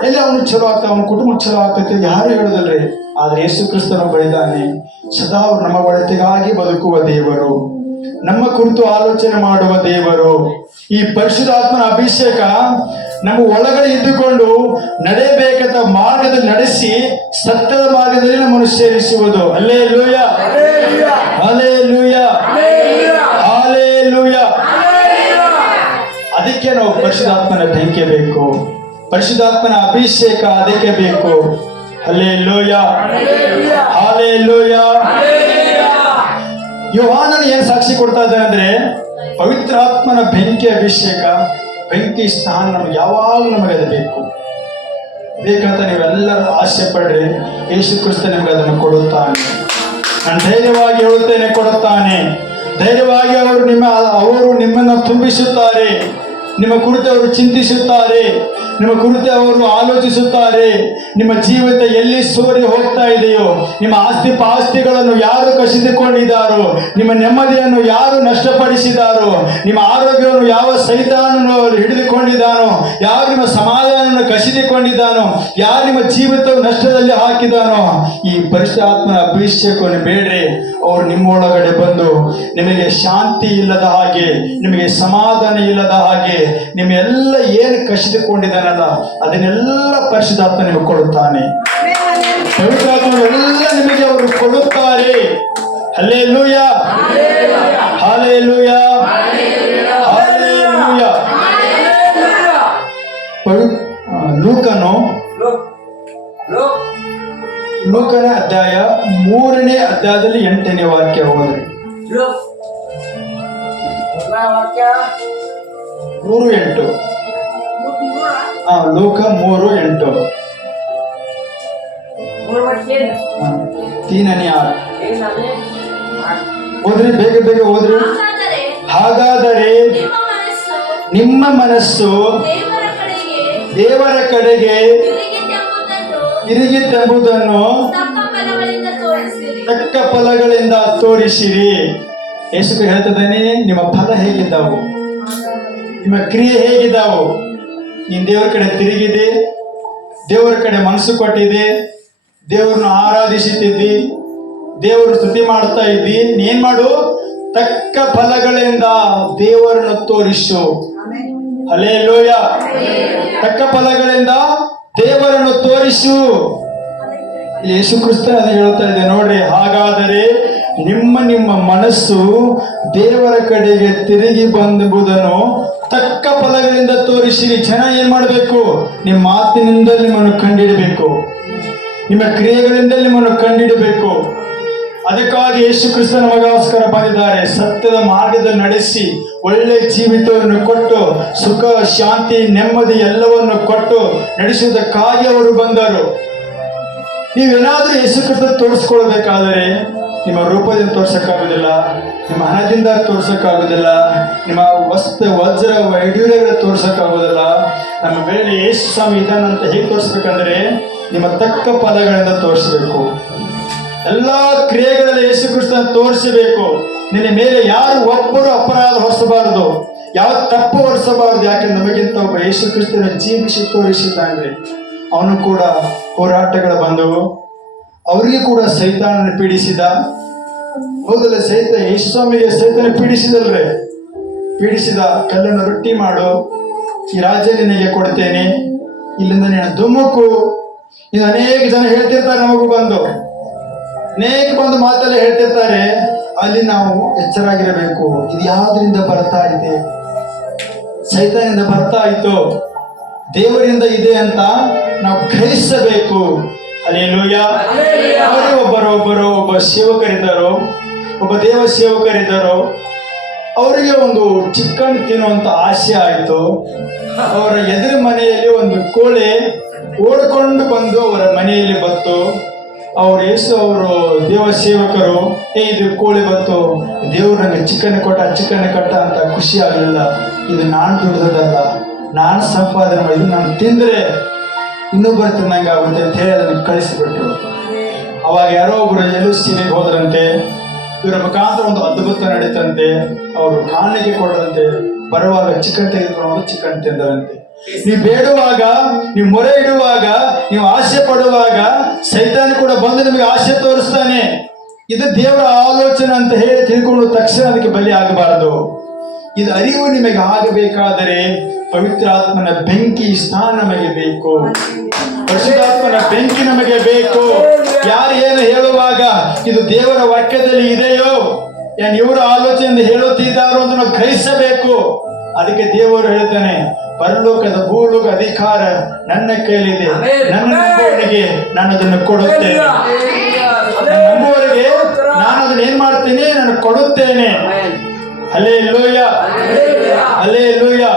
ಎಲ್ಲ ಅವನು ಚಲೋ ಆಗ್ತಾನೆ, ಅವನ ಕುಟುಂಬ ಚಲೋ ಆಗ್ತೈತೆ, ಯಾರು ಹೇಳೋದಿಲ್ರಿ. ಆದ್ರೆ ಯೇಸು ಕ್ರಿಸ್ತನು ಬಳಿದಾನೆ. ಸದಾ ನಮ್ಮ ಒಳಿತಿಗಾಗಿ ಬದುಕುವ ದೇವರು, ನಮ್ಮ ಕುರಿತು ಆಲೋಚನೆ ಮಾಡುವ ದೇವರು. ಈ ಪರಿಶುದ್ಧಾತ್ಮನ ಅಭಿಷೇಕ ನಮ್ಮ ಒಳಗಡೆ ಇದ್ದುಕೊಂಡು ನಡೆಯಬೇಕಂತ ಮಾರ್ಗದಲ್ಲಿ ನಡೆಸಿ ಸತ್ಯದ ಮಾರ್ಗದಲ್ಲಿ ನಮ್ಮನ್ನು ಸೇರಿಸುವುದು. Hallelujah, hallelujah, hallelujah. ಅದಕ್ಕೆ ನಾವು ಪರಿಶುದ್ಧಾತ್ಮನ ಬೆಂಕಿ ಬೇಕು, ಪರಿಶುದ್ಧಾತ್ಮನ ಅಭಿಷೇಕ ಅದಕ್ಕೆ ಬೇಕು. Hallelujah, hallelujah. ಯೋಹಾನನು ಏನ್ ಸಾಕ್ಷಿ ಕೊಡ್ತಾ ಇದ್ದಾನೆ ಅಂದ್ರೆ, ಪವಿತ್ರಾತ್ಮನ ಬೆಂಕಿ ಅಭಿಷೇಕ, ಬೆಂಕಿ ಸ್ನಾನ ನಮ್ಗೆ ಯಾವಾಗಲೂ ನಮಗೆ ಅದು ಬೇಕು. ಬೇಕಂತ ನೀವೆಲ್ಲರೂ ಆಸೆ ಪಡ್ರಿ, ಯೇಸು ಕ್ರಿಸ್ತ ನಿಮ್ಗೆ ಅದನ್ನು ಕೊಡುತ್ತಾನೆ. ನಾನು ಧೈರ್ಯವಾಗಿ ಹೇಳುತ್ತೇನೆ, ಕೊಡುತ್ತಾನೆ. ಧೈರ್ಯವಾಗಿ ಅವರು ನಿಮ್ಮನ್ನು ತುಂಬಿಸುತ್ತಾರೆ. ನಿಮ್ಮ ಕುರಿತು ಅವರು ಚಿಂತಿಸುತ್ತಾರೆ, ನಿಮ್ಮ ಕುರಿತು ಅವರು ಆಲೋಚಿಸುತ್ತಾರೆ. ನಿಮ್ಮ ಜೀವಿತ ಎಲ್ಲಿ ಸೋರಿ ಹೋಗ್ತಾ ಇದೆಯೋ, ನಿಮ್ಮ ಆಸ್ತಿ ಪಾಸ್ತಿಗಳನ್ನು ಯಾರು ಕಸಿದುಕೊಂಡಿದ್ದಾರೋ, ನಿಮ್ಮ ನೆಮ್ಮದಿಯನ್ನು ಯಾರು ನಷ್ಟಪಡಿಸಿದಾರೋ, ನಿಮ್ಮ ಆರೋಗ್ಯವನ್ನು ಯಾವ ಸೈತಾನನು ಹಿಡಿದುಕೊಂಡಿದ್ದಾನೋ, ಯಾರು ನಿಮ್ಮ ಸಮಾಧಾನವನ್ನು ಕಸಿದುಕೊಂಡಿದ್ದಾನೋ, ಯಾರು ನಿಮ್ಮ ಜೀವಿತವನ್ನು ನಷ್ಟದಲ್ಲಿ ಹಾಕಿದಾನೋ, ಈ ಪರಿಶುದ್ಧಾತ್ಮನ ಅಭಿಷೇಕವನ್ನು ಬೇಡ್ರಿ. ಅವರು ನಿಮ್ಮೊಳಗಡೆ ಬಂದು ನಿಮಗೆ ಶಾಂತಿ ಇಲ್ಲದ ಹಾಗೆ, ನಿಮಗೆ ಸಮಾಧಾನ ಇಲ್ಲದ ಹಾಗೆ, ನಿಮ್ಮೆಲ್ಲ ಏನು ಕಸಿದುಕೊಂಡಿದ್ದಾನಲ್ಲ ಅದನ್ನೆಲ್ಲ ಪರಿಶುದ್ಧಾತ್ಮ ನಿಮಗೆ ಕೊಡುತ್ತಾನೆ. ಪವಿತ್ರಾತ್ಮನೆಲ್ಲ ನಿಮಗೆ ಅವರು ಕೊಡುತ್ತಾರೆ. Hallelujah, hallelujah, hallelujah. ಲೂಕನ ಅಧ್ಯಾಯ 3ನೇ ಅಧ್ಯಾಯದಲ್ಲಿ 8ನೇ ವಾಕ್ಯ ಹೋದ್ರಿ. 3:8. ಲೂಕ 3:8. 3:6 ಓದ್ರಿ, ಬೇಗ ಬೇಗ ಓದ್ರಿ. ಹಾಗಾದರೆ ನಿಮ್ಮ ಮನಸ್ಸು ದೇವರ ಕಡೆಗೆ ತಿರುಗಿತೆಂಬುದನ್ನು ತಕ್ಕ ಫಲಗಳಿಂದ ತೋರಿಸಿರಿ. ಯೇಸು ಹೇಳ್ತದಾನೆ, ನಿಮ್ಮ ಫಲ ಹೇಗಿದ್ದಾವು, ನಿಮ್ಮ ಕ್ರಿಯೆ ಹೇಗಿದ್ದಾವು. ನೀನು ದೇವರ ಕಡೆ ತಿರುಗಿದೆ, ದೇವರ ಕಡೆ ಮನಸ್ಸು ಕೊಟ್ಟಿದೆ, ದೇವರನ್ನು ಆರಾಧಿಸುತ್ತಿದ್ದಿ, ದೇವರು ಸ್ತುತಿ ಮಾಡ್ತಾ ಇದ್ದಿ. ನೀನ್ ಮಾಡು, ತಕ್ಕ ಫಲಗಳಿಂದ ದೇವರನ್ನು ತೋರಿಸು. ಹಲ್ಲೆಲೂಯ. ತಕ್ಕ ಫಲಗಳಿಂದ ದೇವರನ್ನು ತೋರಿಸು. ಯೇಸು ಕ್ರಿಸ್ತ ಅದು ಹೇಳ್ತಾ ಇದೆ ನೋಡ್ರಿ. ಹಾಗಾದರೆ ನಿಮ್ಮ ಮನಸ್ಸು ದೇವರ ಕಡೆಗೆ ತಿರುಗಿ ಬಂದುದನ್ನು ತಕ್ಕ ಫಲಗಳಿಂದ ತೋರಿಸಿರಿ. ಜನ ಏನ್ ಮಾಡಬೇಕು? ನಿಮ್ಮ ಮಾತಿನಿಂದ ನಿಮ್ಮನ್ನು ಕಂಡಿಡಬೇಕು, ನಿಮ್ಮ ಕ್ರಿಯೆಗಳಿಂದ ನಿಮ್ಮನ್ನು ಕಂಡಿಡಬೇಕು. ಅದಕ್ಕಾಗಿ ಯೇಸು ಕ್ರಿಸ್ತ ನಮಗೋಸ್ಕರ ಬಂದಿದ್ದಾರೆ. ಸತ್ಯದ ಮಾರ್ಗದಲ್ಲಿ ನಡೆಸಿ ಒಳ್ಳೆ ಜೀವಿತವನ್ನು ಕೊಟ್ಟು ಸುಖ ಶಾಂತಿ ನೆಮ್ಮದಿ ಎಲ್ಲವನ್ನು ಕೊಟ್ಟು ನಡೆಸುವುದಕ್ಕಾಗಿ ಅವರು ಬಂದರು. ನೀವೇನಾದ್ರೂ ಯೇಸು ಕ್ರಿಸ್ತ ತೋರಿಸ್ಕೊಳ್ಬೇಕಾದರೆ ನಿಮ್ಮ ರೂಪದಿಂದ ತೋರ್ಸಕ್ಕಾಗುದಿಲ್ಲ, ನಿಮ್ಮ ಹಣದಿಂದ ತೋರ್ಸಕ್ಕಾಗೋದಿಲ್ಲ, ನಿಮ್ಮ ವಜ್ರ ವೈಡೂರ್ಯಗಳ ತೋರ್ಸಕ್ಕಾಗೋದಿಲ್ಲ. ನಮ್ಮ ಮೇಲೆ ಯೇಸು ಸ್ವಾಮಿ ಇದ್ದಾನಂತ ಹೇಗೆ ತೋರಿಸ್ಬೇಕಂದ್ರೆ ನಿಮ್ಮ ತಕ್ಕ ಪದಗಳಿಂದ ತೋರಿಸ್ಬೇಕು. ಎಲ್ಲ ಕ್ರಿಯೆಗಳಲ್ಲಿ ಯೇಸು ಕ್ರಿಸ್ತನ ತೋರಿಸಬೇಕು. ನಿನ್ನ ಮೇಲೆ ಯಾರು ಒಬ್ಬರು ಅಪರಾಧ ಹೊರಿಸಬಾರದು, ಯಾವ ತಪ್ಪು ಹೊರಿಸಬಾರದು. ಯಾಕಂದ್ರೆ ನಮಗಿಂತ ಒಬ್ಬ ಯೇಸು ಕ್ರಿಸ್ತನ ಜೀವಿಸಿ ತೋರಿಸಿದ್ದಾನೆ. ಅವನು ಕೂಡ ಹೋರಾಟಗಳು ಬಂದವು, ಅವರಿಗೆ ಕೂಡ ಸೈತಾನನ ಪೀಡಿಸಿದ. ಹೌದಲ್ಲ, ಯೇಸು ಸ್ವಾಮಿಗೆ ಸೈತಾನ ಪೀಡಿಸಿದಲ್ರೇ, ಪೀಡಿಸಿದ. ಕಲ್ಲನ್ನು ರೊಟ್ಟಿ ಮಾಡು, ಈ ರಾಜ್ಯ ನಿನಗೆ ಕೊಡ್ತೇನೆ, ಇಲ್ಲಿಂದ ನೀನು ಧುಮುಕು. ಇದು ಅನೇಕ ಜನ ಹೇಳ್ತಿರ್ತಾರೆ, ನಮಗೂ ಅನೇಕ ಬಂದು ಮಾತೆಲ್ಲ ಹೇಳ್ತಿರ್ತಾರೆ. ಅಲ್ಲಿ ನಾವು ಎಚ್ಚರಾಗಿರಬೇಕು. ಇದು ಯಾವುದರಿಂದ ಬರ್ತಾ ಇದೆ? ಸೈತಾನಿಂದ ಬರ್ತಾ ಇತ್ತು, ದೇವರಿಂದ ಇದೆ ಅಂತ ನಾವು ಗ್ರಹಿಸಬೇಕು. ಹಲ್ಲೆಲೂಯಾ. ಒಬ್ಬ ಸೇವಕರಿದ್ದರು, ಒಬ್ಬ ದೇವ ಸೇವಕರಿದ್ದರು. ಅವರಿಗೆ ಒಂದು ಚಿಕನ್ ತಿನ್ನುವಂತ ಆಸೆ ಆಯಿತು. ಅವರ ಎದುರು ಮನೆಯಲ್ಲಿ ಒಂದು ಕೋಳಿ ಓಡ್ಕೊಂಡು ಬಂದು ಅವರ ಮನೆಯಲ್ಲಿ ಬತ್ತು. ಅವರು ದೇವ ಸೇವಕರು, ಇದು ಕೋಳಿ ಬತ್ತು, ದೇವ್ರು ನಂಗೆ ಚಿಕನ್ ಕೊಟ್ಟ ಅಂತ ಖುಷಿ ಆಗಲಿಲ್ಲ. ಇದು ನಾನು ದುಡ್ದದಲ್ಲ, ನಾನು ಸಂಪಾದನೆ ಮಾಡಿದ್ದು, ನಾನು ತಿಂದ್ರೆ ಇನ್ನೊಬ್ಬರ ತಿನ್ನಂಗೆ ಆಗುತ್ತೆ ಅಂತ ಹೇಳಿ ಅದನ್ನು ಕಳಿಸಿಬಿಟ್ರು. ಅವಾಗ ಯಾರೋ ಒಬ್ರು ಎಲ್ಲೂ ಸೀಮೆಗೆ ಹೋದ್ರಂತೆ. ಇವರ ಮುಖಾಂತರ ಒಂದು ಅದ್ಭುತ ನಡೀತಂತೆ. ಅವರು ಕಾಣಿಕೆ ಕೊಡರಂತೆ. ಬರುವಾಗ ಚಿಕನ್ ತೆಗೆದುಕೊಂಡು ಚಿಕನ್ ತಿಂದರಂತೆ. ನೀವು ಬೇಡುವಾಗ, ನೀವು ಮೊರೆ ಇಡುವಾಗ, ನೀವು ಆಸೆ ಪಡುವಾಗ ಸೈತಾನ ಕೂಡ ಬಂದು ನಿಮಗೆ ಆಸೆ ತೋರಿಸ್ತಾನೆ. ಇದು ದೇವರ ಆಲೋಚನೆ ಅಂತ ಹೇಳಿ ತಿಳ್ಕೊಂಡು ತಕ್ಷಣ ಅದಕ್ಕೆ ಬಲಿ ಆಗಬಾರದು. ಇದು ಅರಿವು ನಿಮಗೆ ಆಗಬೇಕಾದರೆ ಪವಿತ್ರಾತ್ಮನ ಬೆಂಕಿ ಸ್ಥಾನ ನಮಗೆ ಬೇಕು, ಪರಿಶುದ್ಧಾತ್ಮನ ಬೆಂಕಿ ನಮಗೆ ಬೇಕು. ಯಾರು ಏನು ಹೇಳುವಾಗ ಇದು ದೇವರ ವಾಕ್ಯದಲ್ಲಿ ಇದೆಯೋ, ಏನ್ ಇವರ ಆಲೋಚನೆಯಿಂದ ಹೇಳುತ್ತಿದ್ದಾರೋ ಅಂತ ನಾವು ಗ್ರಹಿಸಬೇಕು. ಅದಕ್ಕೆ ದೇವರು ಹೇಳ್ತಾನೆ, ಪರಲೋಕದ ಭೂಲೋಕ ಅಧಿಕಾರ ನನ್ನ ಕೈಲಿದೆ, ನನ್ನ ನಂಬುವವರಿಗೆ ನಾನು ಅದನ್ನು ಕೊಡುತ್ತೇನೆ. ನಂಬುವವರಿಗೆ ನಾನು ಅದನ್ನ ಏನ್ ಮಾಡ್ತೀನಿ, ನಾನು ಕೊಡುತ್ತೇನೆ. Hallelujah, hallelujah.